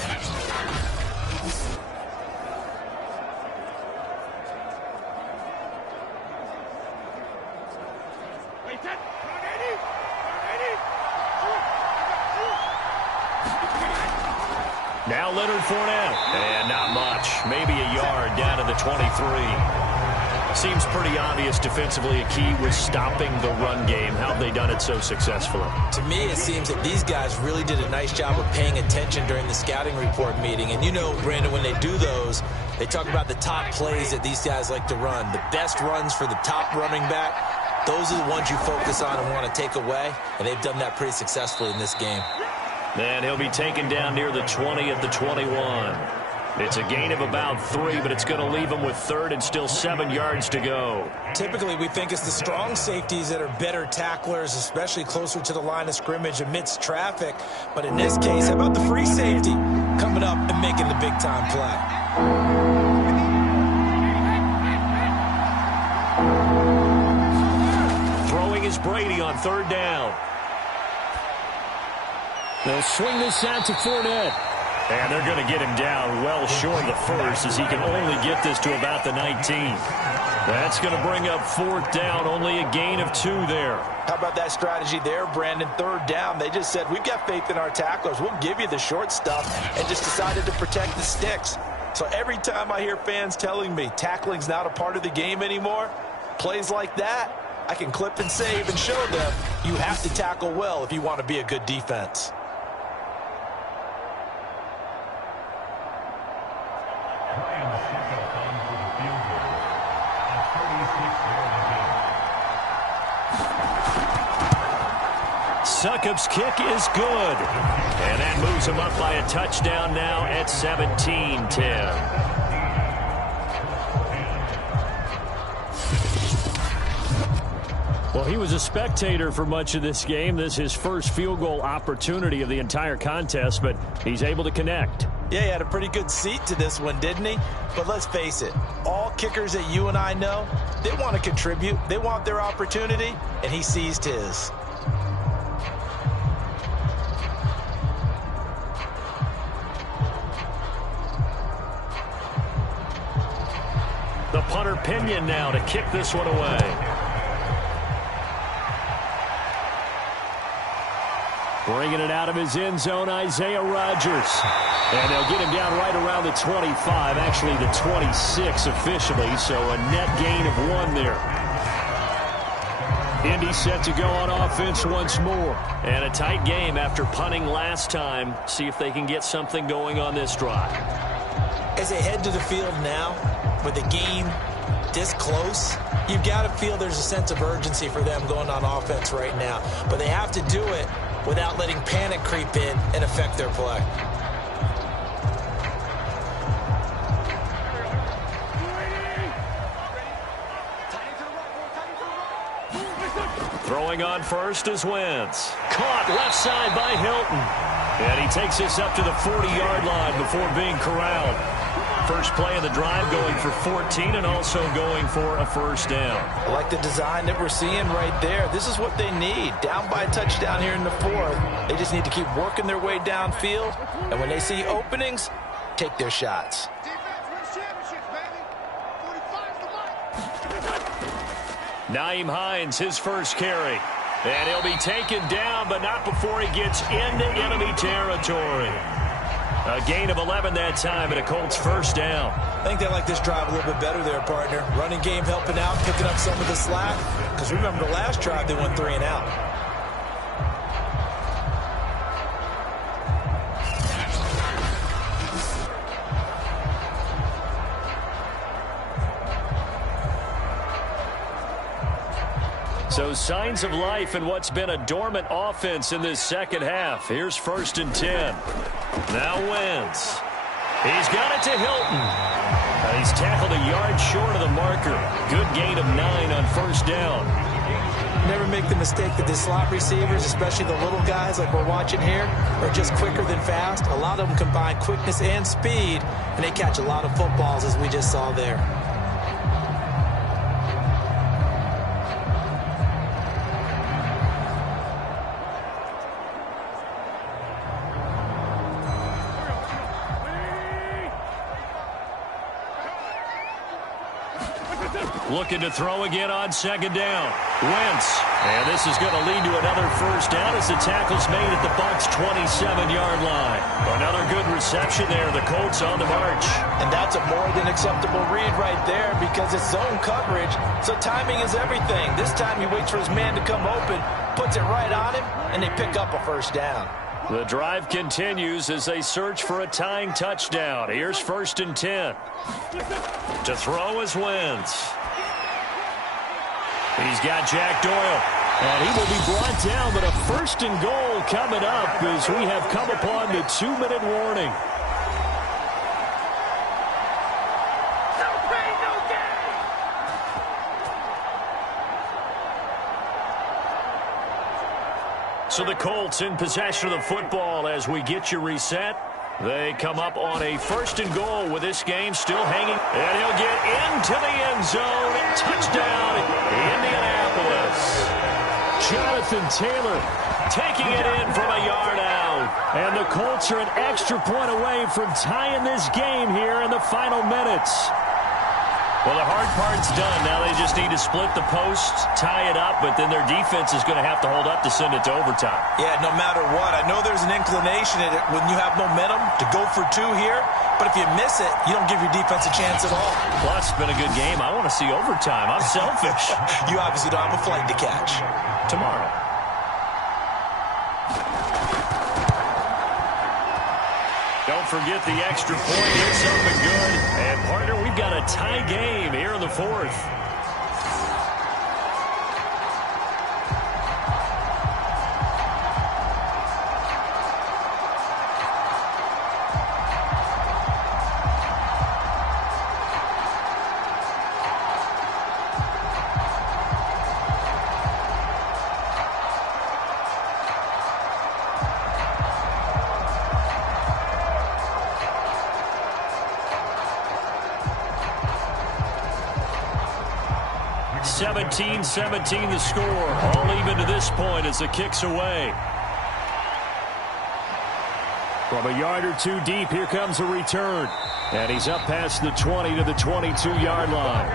Now Leonard Fournette. And not much. Maybe a yard down to the 23. Seems pretty obvious defensively a key was stopping the run game. How have they done it so successfully? To me, it seems that these guys really did a nice job of paying attention during the scouting report meeting. And you know, Brandon, when they do those, they talk about the top plays that these guys like to run. The best runs for the top running back. Those are the ones you focus on and want to take away. And they've done that pretty successfully in this game. And he'll be taken down near the 20 at the 21. It's a gain of about 3, but it's going to leave him with 3rd and still 7 yards to go. Typically, we think it's the strong safeties that are better tacklers, especially closer to the line of scrimmage amidst traffic. But in this case, how about the free safety coming up and making the big-time play? Throwing is Brady on 3rd down. They'll swing this out to Fournette. And they're going to get him down well short of the 1st as he can only get this to about the 19. That's going to bring up 4th down, only a gain of 2 there. How about that strategy there, Brandon? 3rd down, they just said, we've got faith in our tacklers. We'll give you the short stuff, and just decided to protect the sticks. So every time I hear fans telling me tackling's not a part of the game anymore, plays like that, I can clip and save and show them you have to tackle well if you want to be a good defense. Succop's kick is good. And that moves him up by a touchdown now at 17-10. Well, he was a spectator for much of this game. This is his first field goal opportunity of the entire contest, but he's able to connect. Yeah, he had a pretty good seat to this one, didn't he? But let's face it, all kickers that you and I know, they want to contribute. They want their opportunity, and he seized his. The punter Pinion now to kick this one away. Bringing it out of his end zone, Isaiah Rodgers. And they'll get him down right around the 25, actually the 26 officially, so a net gain of 1 there. Indy set to go on offense once more. And a tight game after punting last time. See if they can get something going on this drive. As they head to the field now, with the game this close, you've got to feel there's a sense of urgency for them going on offense right now. But they have to do it without letting panic creep in and affect their play. Throwing on first is Wentz. Caught left side by Hilton. And he takes this up to the 40-yard line before being corralled. First play of the drive going for 14 and also going for a first down. I like the design that we're seeing right there. This is what they need. Down by a touchdown here in the fourth. They just need to keep working their way downfield. And when they see openings, take their shots. Nyheim Hines, his first carry. And he'll be taken down, but not before he gets into enemy territory. A gain of 11 that time and a Colts first down. I think they like this drive a little bit better there, partner. Running game helping out, picking up some of the slack. Because remember, the last drive they went 3 and out. So signs of life in what's been a dormant offense in this second half. Here's 1st and 10. Now Wentz. He's got it to Hilton. He's tackled a yard short of the marker. Good gain of 9 on first down. Never make the mistake that the slot receivers, especially the little guys like we're watching here, are just quicker than fast. A lot of them combine quickness and speed, and they catch a lot of footballs as we just saw there. Looking to throw again on second down. Wentz. And this is going to lead to another first down as the tackle's made at the Bucs' 27-yard line. Another good reception there. The Colts on the march. And that's a more than acceptable read right there because it's zone coverage, so timing is everything. This time he waits for his man to come open, puts it right on him, and they pick up a first down. The drive continues as they search for a tying touchdown. Here's 1st and 10. To throw is Wentz. He's got Jack Doyle. And he will be brought down, but a 1st and goal coming up as we have come upon the 2-minute warning. No pain, no gain. So the Colts in possession of the football as we get you reset. They come up on a 1st and goal with this game still hanging. And he'll get into the end zone. Touchdown, Indianapolis. Jonathan Taylor taking it in from a yard out. And the Colts are an extra point away from tying this game here in the final minutes. Well, the hard part's done. Now they just need to split the posts, tie it up, but then their defense is going to have to hold up to send it to overtime. Yeah, no matter what. I know there's an inclination in it when you have momentum to go for 2 here, but if you miss it, you don't give your defense a chance at all. Plus, it's been a good game. I want to see overtime. I'm selfish. You obviously don't have a flight to catch. Tomorrow. Don't forget the extra point. It's something good. And, partner, we've got a tie game here in the 4th. (17-17) the score. All even to this point as the kick's away. From a yard or 2 deep, here comes a return. And he's up past the 20 to the 22-yard line.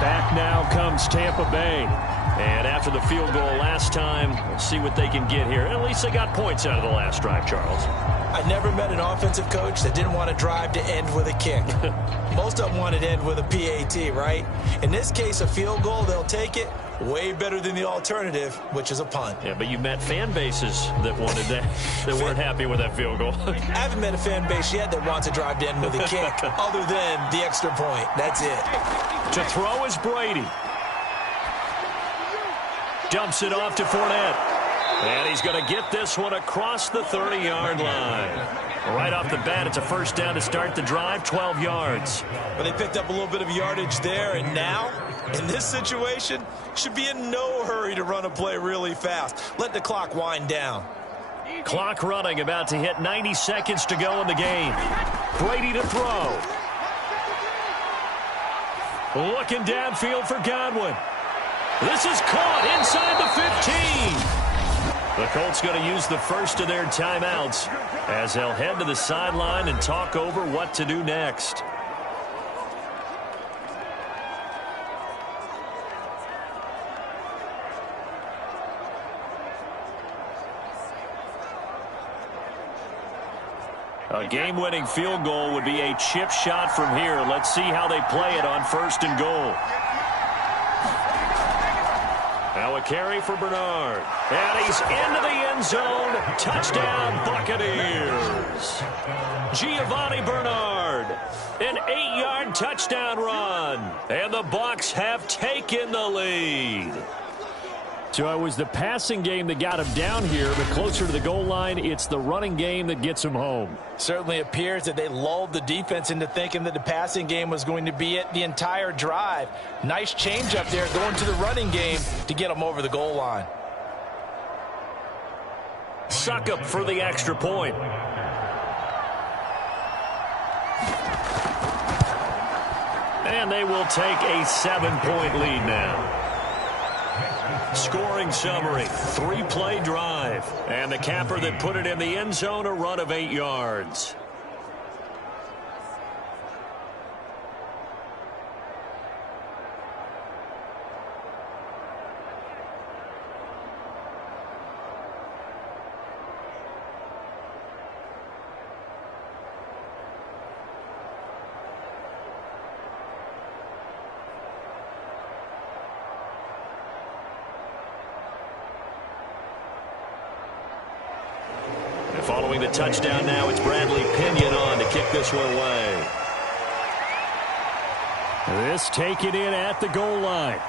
Back now comes Tampa Bay. And after the field goal last time, we'll see what they can get here. At least they got points out of the last drive, Charles. I never met an offensive coach that didn't want to drive to end with a kick. Most of them wanted to end with a PAT, right? In this case, a field goal, they'll take it. Way better than the alternative, which is a punt. Yeah, but you met fan bases that wanted that, that weren't happy with that field goal. I haven't met a fan base yet that wants to drive to end with a kick, other than the extra point. That's it. To throw is Brady. Dumps it off to Fournette. And he's going to get this one across the 30-yard line. Right off the bat, it's a first down to start the drive, 12 yards. But they picked up a little bit of yardage there, and now, in this situation, should be in no hurry to run a play really fast. Let the clock wind down. Clock running, about to hit 90 seconds to go in the game. Brady to throw. Looking downfield for Godwin. This is caught inside the 15. The Colts going to use the first of their timeouts as they'll head to the sideline and talk over what to do next. A game-winning field goal would be a chip shot from here. Let's see how they play it on first and goal. Now a carry for Bernard. And he's into the end zone. Touchdown, Buccaneers. Giovanni Bernard. An 8-yard touchdown run. And the Bucs have taken the lead. So it was the passing game that got him down here, but closer to the goal line, it's the running game that gets him home. Certainly appears that they lulled the defense into thinking that the passing game was going to be it the entire drive. Nice change up there going to the running game to get them over the goal line. Suckup for the extra point. And they will take a 7-point lead now. Scoring summary, 3-play drive. And the capper that put it in the end zone, a run of 8 yards. Following the touchdown now, it's Bradley Pinion on to kick this one away. This taken in at the goal line.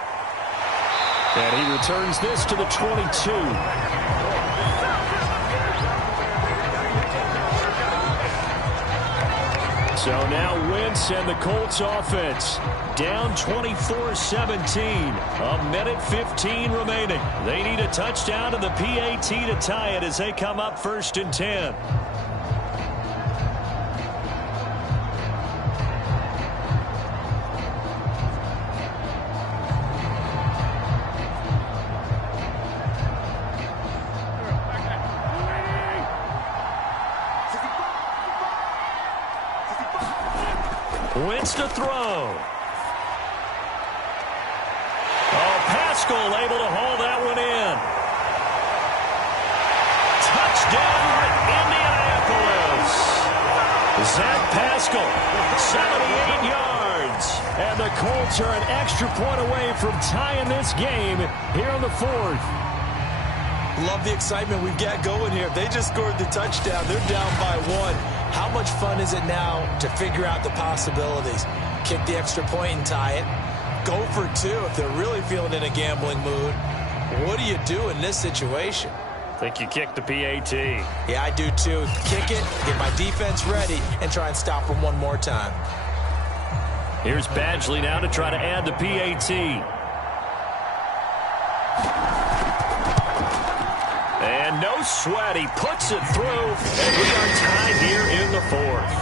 And he returns this to the 22. So now Wentz and the Colts offense down 24-17. A minute 15 remaining. They need a touchdown and the PAT to tie it as they come up 1st and 10. Wentz to throw. Oh, Pascal able to haul that one in. Touchdown, Indianapolis. Zach Pascal, 78 yards. And the Colts are an extra point away from tying this game here in the 4th. Love the excitement we've got going here. They just scored the touchdown. They're down by 1. How much fun is it now to figure out the possibilities? Kick the extra point and tie it. Go for 2 if they're really feeling in a gambling mood. What do you do in this situation? I think you kick the PAT. Yeah, I do too. Kick it, get my defense ready, and try and stop them one more time. Here's Badgley now to try to add the PAT. And no sweat, he puts it through, and we are tied here in the 4th.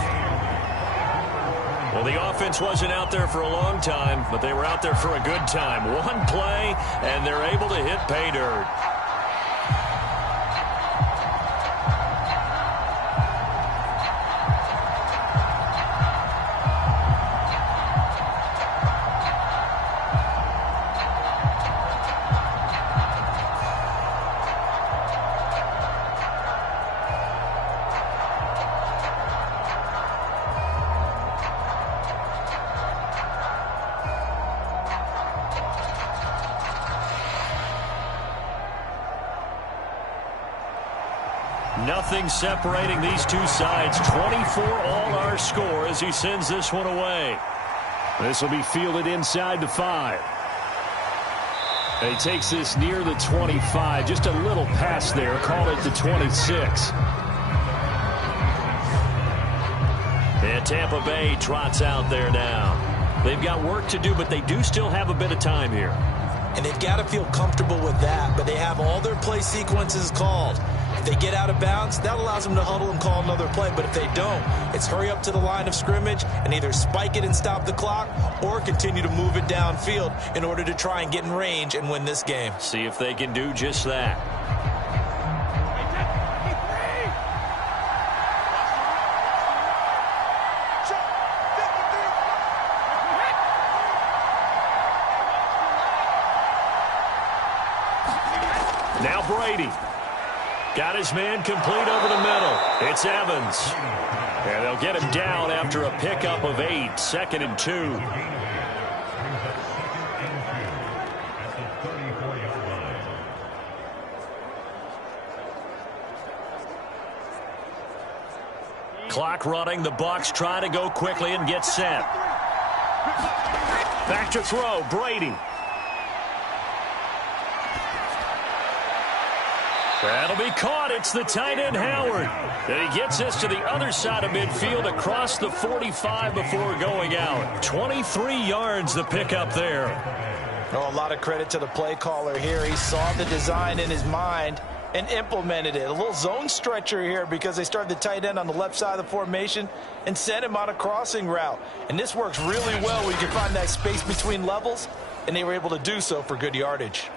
Well, the offense wasn't out there for a long time, but they were out there for a good time. One play, and they're able to hit pay dirt. Nothing separating these two sides. 24 all our score as he sends this one away. This will be fielded inside the 5. He takes this near the 25, just a little past there, called it the 26. And Tampa Bay trots out there now. They've got work to do, but they do still have a bit of time here. And they've got to feel comfortable with that, but they have all their play sequences called. If they get out of bounds, that allows them to huddle and call another play. But if they don't, it's hurry up to the line of scrimmage and either spike it and stop the clock or continue to move it downfield in order to try and get in range and win this game. See if they can do just that. Now Brady. Got his man complete over the middle. It's Evans. And they'll get him down after a pickup of 8. 2nd and 2. Clock running. The Bucs try to go quickly and get set. Back to throw. Brady. That'll be caught. It's the tight end, Howard. And he gets this to the other side of midfield across the 45 before going out. 23 yards the pickup there. Oh, a lot of credit to the play caller here. He saw the design in his mind and implemented it. A little zone stretcher here because they started the tight end on the left side of the formation and sent him on a crossing route. And this works really well when you can find that space between levels, and they were able to do so for good yardage.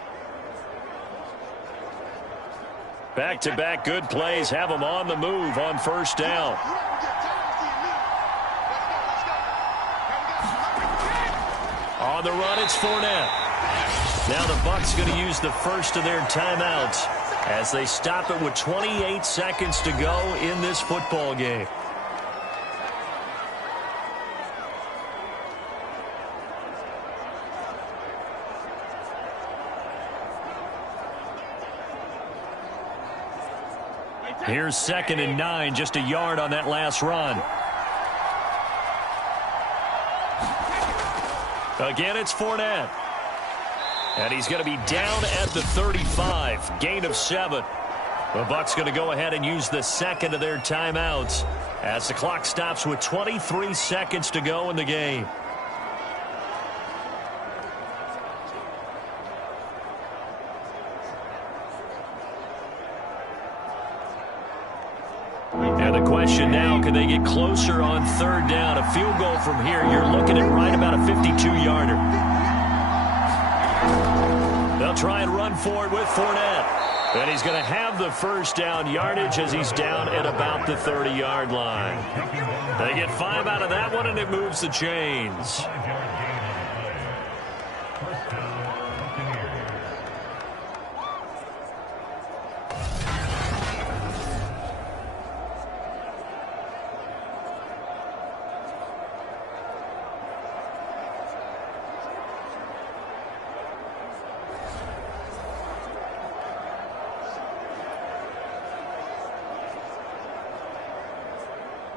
Back-to-back good plays have them on the move on first down. On the run, it's Fournette. Now the Bucs going to use the first of their timeouts as they stop it with 28 seconds to go in this football game. Here's 2nd and 9, just a yard on that last run. Again, it's Fournette. And he's going to be down at the 35, gain of 7. The Bucs going to go ahead and use the second of their timeouts as the clock stops with 23 seconds to go in the game. And the question now, can they get closer on 3rd down? A field goal from here, you're looking at right about a 52-yarder. They'll try and run forward with Fournette. And he's going to have the first down yardage as he's down at about the 30-yard line. They get 5 out of that one, and it moves the chains.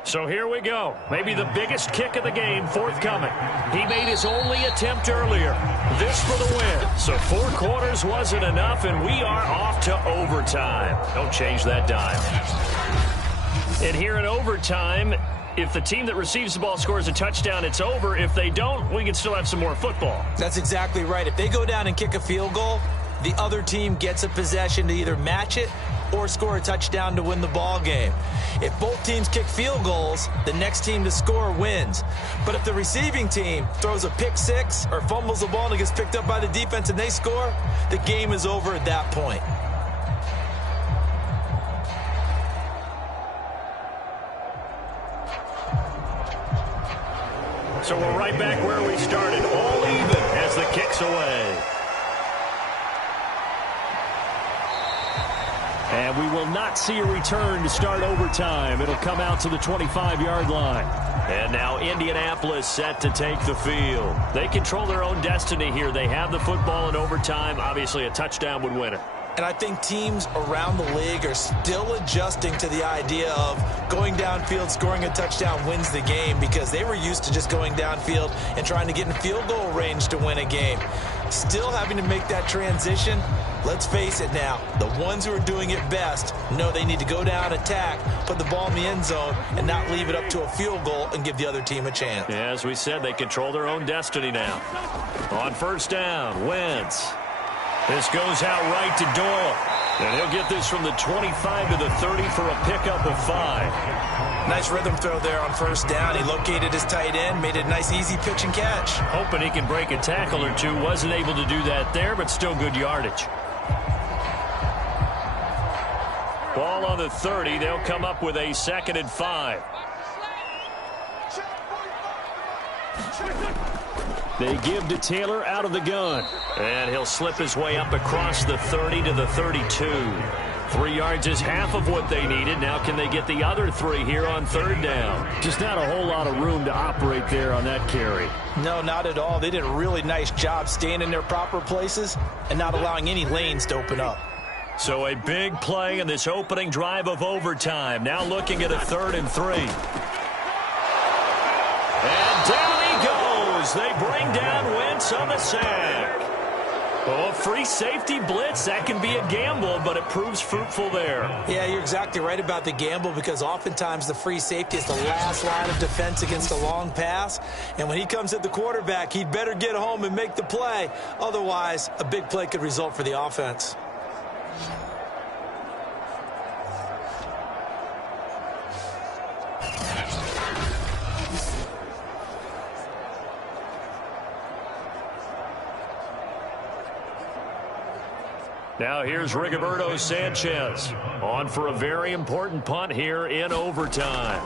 So here we go. Maybe the biggest kick of the game forthcoming. He made his only attempt earlier. This for the win. So 4 quarters wasn't enough, and we are off to overtime. Don't change that dime. And here in overtime, if the team that receives the ball scores a touchdown, it's over. If they don't, we can still have some more football. That's exactly right. If they go down and kick a field goal, the other team gets a possession to either match it or score a touchdown to win the ball game. If both teams kick field goals, the next team to score wins. But if the receiving team throws a pick six or fumbles the ball and it gets picked up by the defense and they score, the game is over at that point. So we're right back where we started, all even as the kick's away. And we will not see a return to start overtime. It'll come out to the 25-yard line. And now Indianapolis set to take the field. They control their own destiny here. They have the football in overtime. Obviously, a touchdown would win it. And I think teams around the league are still adjusting to the idea of going downfield, scoring a touchdown wins the game, because they were used to just going downfield and trying to get in field goal range to win a game. Still having to make that transition. Let's face it now, the ones who are doing it best know they need to go down, attack, put the ball in the end zone, and not leave it up to a field goal and give the other team a chance. Yeah, as we said, they control their own destiny now. On first down, Wentz. This goes out right to Doyle. And he'll get this from the 25 to the 30 for a pickup of 5. Nice rhythm throw there on first down. He located his tight end, made it a nice, easy pitch and catch. Hoping he can break a tackle or two. Wasn't able to do that there, but still good yardage. Ball on the 30. They'll come up with a 2nd and 5. They give to Taylor out of the gun. And he'll slip his way up across the 30 to the 32. 3 yards is half of what they needed. Now can they get the other 3 here on 3rd down? Just not a whole lot of room to operate there on that carry. No, not at all. They did a really nice job staying in their proper places and not allowing any lanes to open up. So a big play in this opening drive of overtime. Now looking at a 3rd and 3. And down he goes. They bring down Wentz on the sack. Oh, free safety blitz. That can be a gamble, but it proves fruitful there. Yeah, you're exactly right about the gamble because oftentimes the free safety is the last line of defense against a long pass. And when he comes at the quarterback, he'd better get home and make the play. Otherwise, a big play could result for the offense. Now here's Rigoberto Sanchez on for a very important punt here in overtime.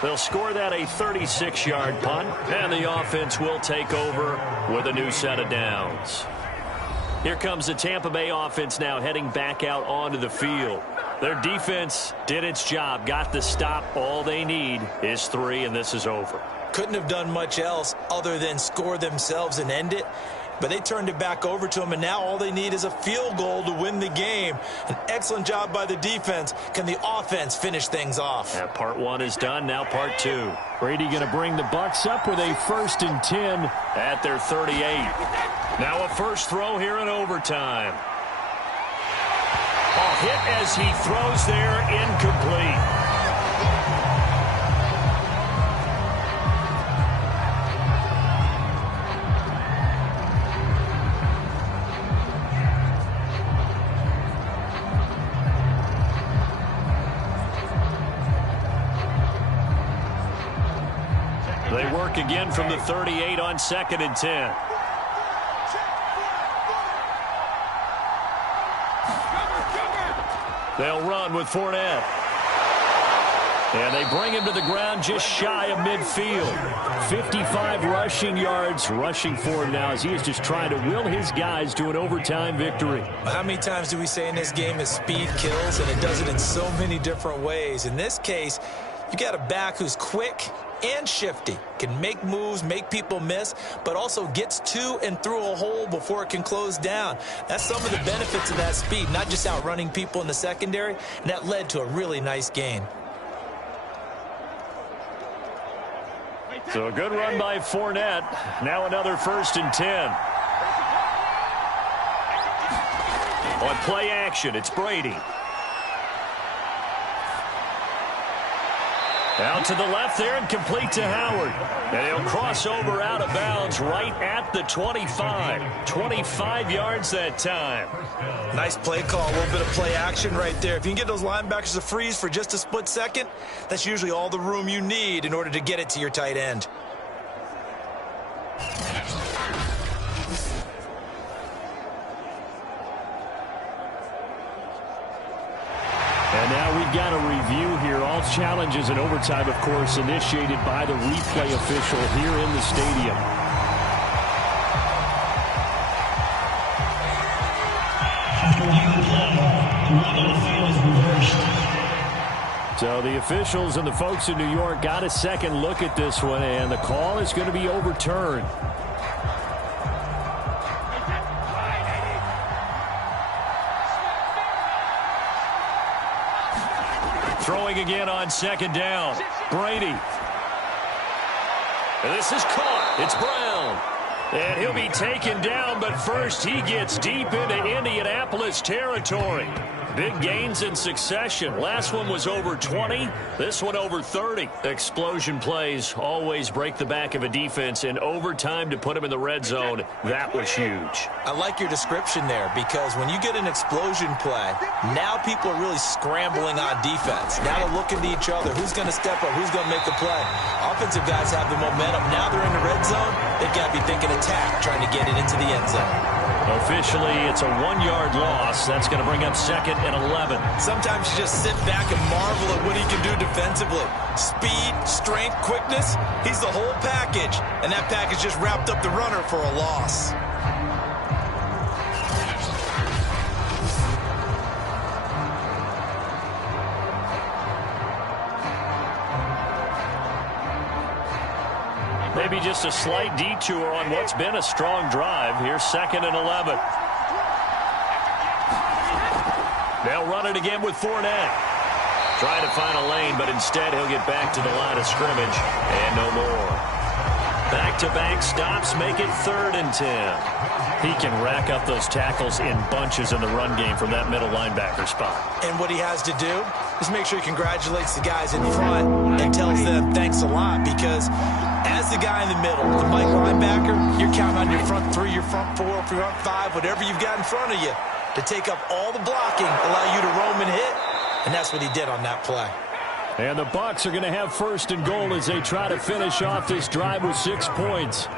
They'll score that a 36-yard punt, and the offense will take over with a new set of downs. Here comes the Tampa Bay offense now heading back out onto the field. Their defense did its job, got the stop. All they need is 3, and this is over. Couldn't have done much else other than score themselves and end it. But they turned it back over to them, and now all they need is a field goal to win the game. An excellent job by the defense. Can the offense finish things off? Yeah, part 1 is done, now part 2. Brady going to bring the Bucs up with a 1st and 10 at their 38. Now a first throw here in overtime. A hit as he throws there, incomplete. They work again from the 38 on 2nd and 10. They'll run with Fournette. And they bring him to the ground just shy of midfield. 55 rushing yards rushing for him now as he is just trying to will his guys to an overtime victory. How many times do we say in this game that speed kills, and it does it in so many different ways? In this case, you got a back who's quick and shifty, can make moves, make people miss, but also gets to and through a hole before it can close down. That's some of the benefits of that speed, not just outrunning people in the secondary, and that led to a really nice gain. So a good run by Fournette. Now another 1st and 10. On play action, it's Brady. Out to the left there and complete to Howard. And he'll cross over out of bounds right at the 25. 25 yards that time. Nice play call, a little bit of play action right there. If you can get those linebackers to freeze for just a split second, that's usually all the room you need in order to get it to your tight end. And now we've got a review here. All challenges in overtime, of course, initiated by the replay official here in the stadium. After review the play, the ruling on the field is reversed. So the officials and the folks in New York got a second look at this one, and the call is going to be overturned. Throwing again on second down. Brady. This is caught. It's Brown. And he'll be taken down, but first he gets deep into Indianapolis territory. Big gains in succession. Last one was over 20. This one over 30. Explosion plays always break the back of a defense, in overtime to put him in the red zone. That was huge. I like your description there, because when you get an explosion play, now people are really scrambling on defense. Now they're looking to each other. Who's going to step up? Who's going to make the play? Offensive guys have the momentum. Now they're in the red zone. They've got to be thinking attack, trying to get it into the end zone. Officially, it's a 1-yard loss. That's going to bring up 2nd and 11. Sometimes you just sit back and marvel at what he can do defensively. Speed, strength, quickness. He's the whole package. And that package just wrapped up the runner for a loss. Maybe just a slight detour on what's been a strong drive. Here's 2nd and 11. They'll run it again with Fournette. Trying to find a lane, but instead he'll get back to the line of scrimmage. And no more. Back-to-back stops make it 3rd and 10. He can rack up those tackles in bunches in the run game from that middle linebacker spot. And what he has to do is make sure he congratulates the guys in front and tells them thanks a lot, because as the guy in the middle, the Mike linebacker, you're counting on your front 3, your front 4, your front 5, whatever you've got in front of you to take up all the blocking, allow you to roam and hit, and that's what he did on that play. And the Bucs are going to have 1st and goal as they try to finish off this drive with 6 points.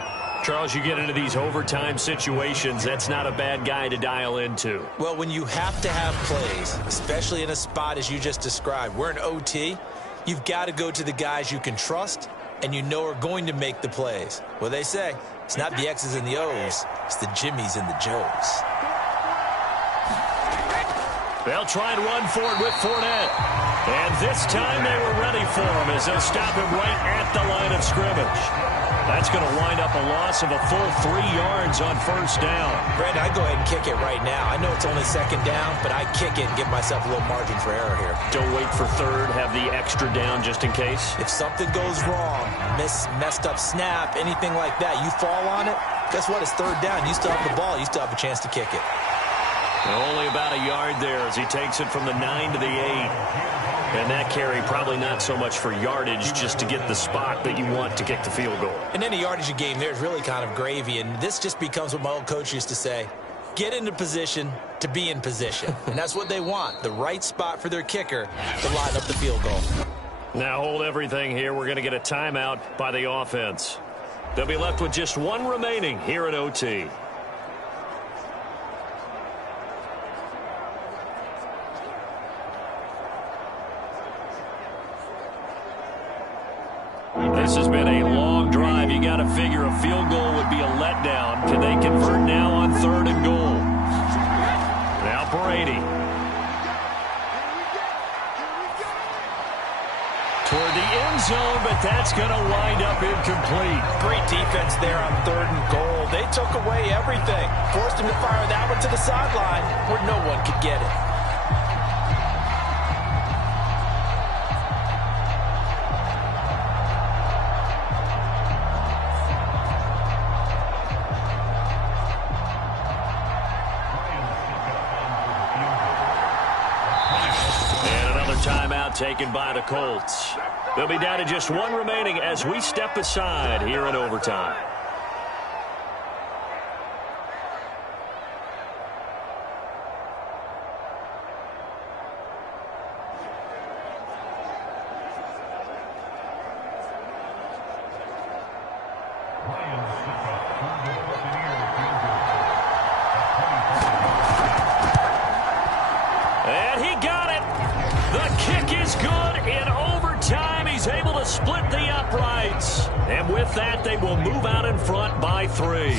Charles, you get into these overtime situations, that's not a bad guy to dial into. Well, when you have to have plays, especially in a spot as you just described, we're in OT, you've got to go to the guys you can trust and you know are going to make the plays. Well, they say it's not the X's and the O's, it's the Jimmies and the Joes. They'll try and run for it with Fournette. And this time they were ready for him as they'll stop him right at the line of scrimmage. That's going to wind up a loss of a full 3 yards on 1st down. Brandon, I'd go ahead and kick it right now. I know it's only 2nd down, but I kick it and give myself a little margin for error here. Don't wait for 3rd, have the extra down just in case. If something goes wrong, messed up snap, anything like that, you fall on it, guess what? It's 3rd down. You still have the ball. You still have a chance to kick it. Only about a yard there as he takes it from the 9 to the 8. And that carry probably not so much for yardage, just to get the spot that you want to kick the field goal. And any yardage you gain there is really kind of gravy, and this just becomes what my old coach used to say, get into position to be in position. And that's what they want, the right spot for their kicker to line up the field goal. Now hold everything here. We're going to get a timeout by the offense. They'll be left with just 1 remaining here at OT. This has been a long drive. You got to figure a field goal would be a letdown. Can they convert now on 3rd and goal? Now Brady. Toward the end zone, but that's going to wind up incomplete. Great defense there on 3rd and goal. They took away everything. Forced him to fire that one to the sideline where no one could get it. Timeout taken by the Colts. They'll be down to just 1 remaining as we step aside here in overtime. And he got it. The kick is good in overtime. He's able to split the uprights. And with that, they will move out in front by 3.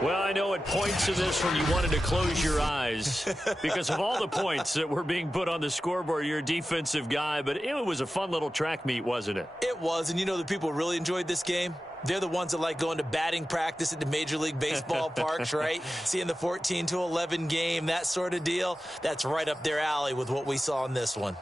Well, I know at points in this when you wanted to close your eyes because of all the points that were being put on the scoreboard. You're a defensive guy, but it was a fun little track meet, wasn't it? It was, and you know the people really enjoyed this game? They're the ones that like going to batting practice at the Major League Baseball parks, right? Seeing the 14-11 game, that sort of deal. That's right up their alley with what we saw in this one.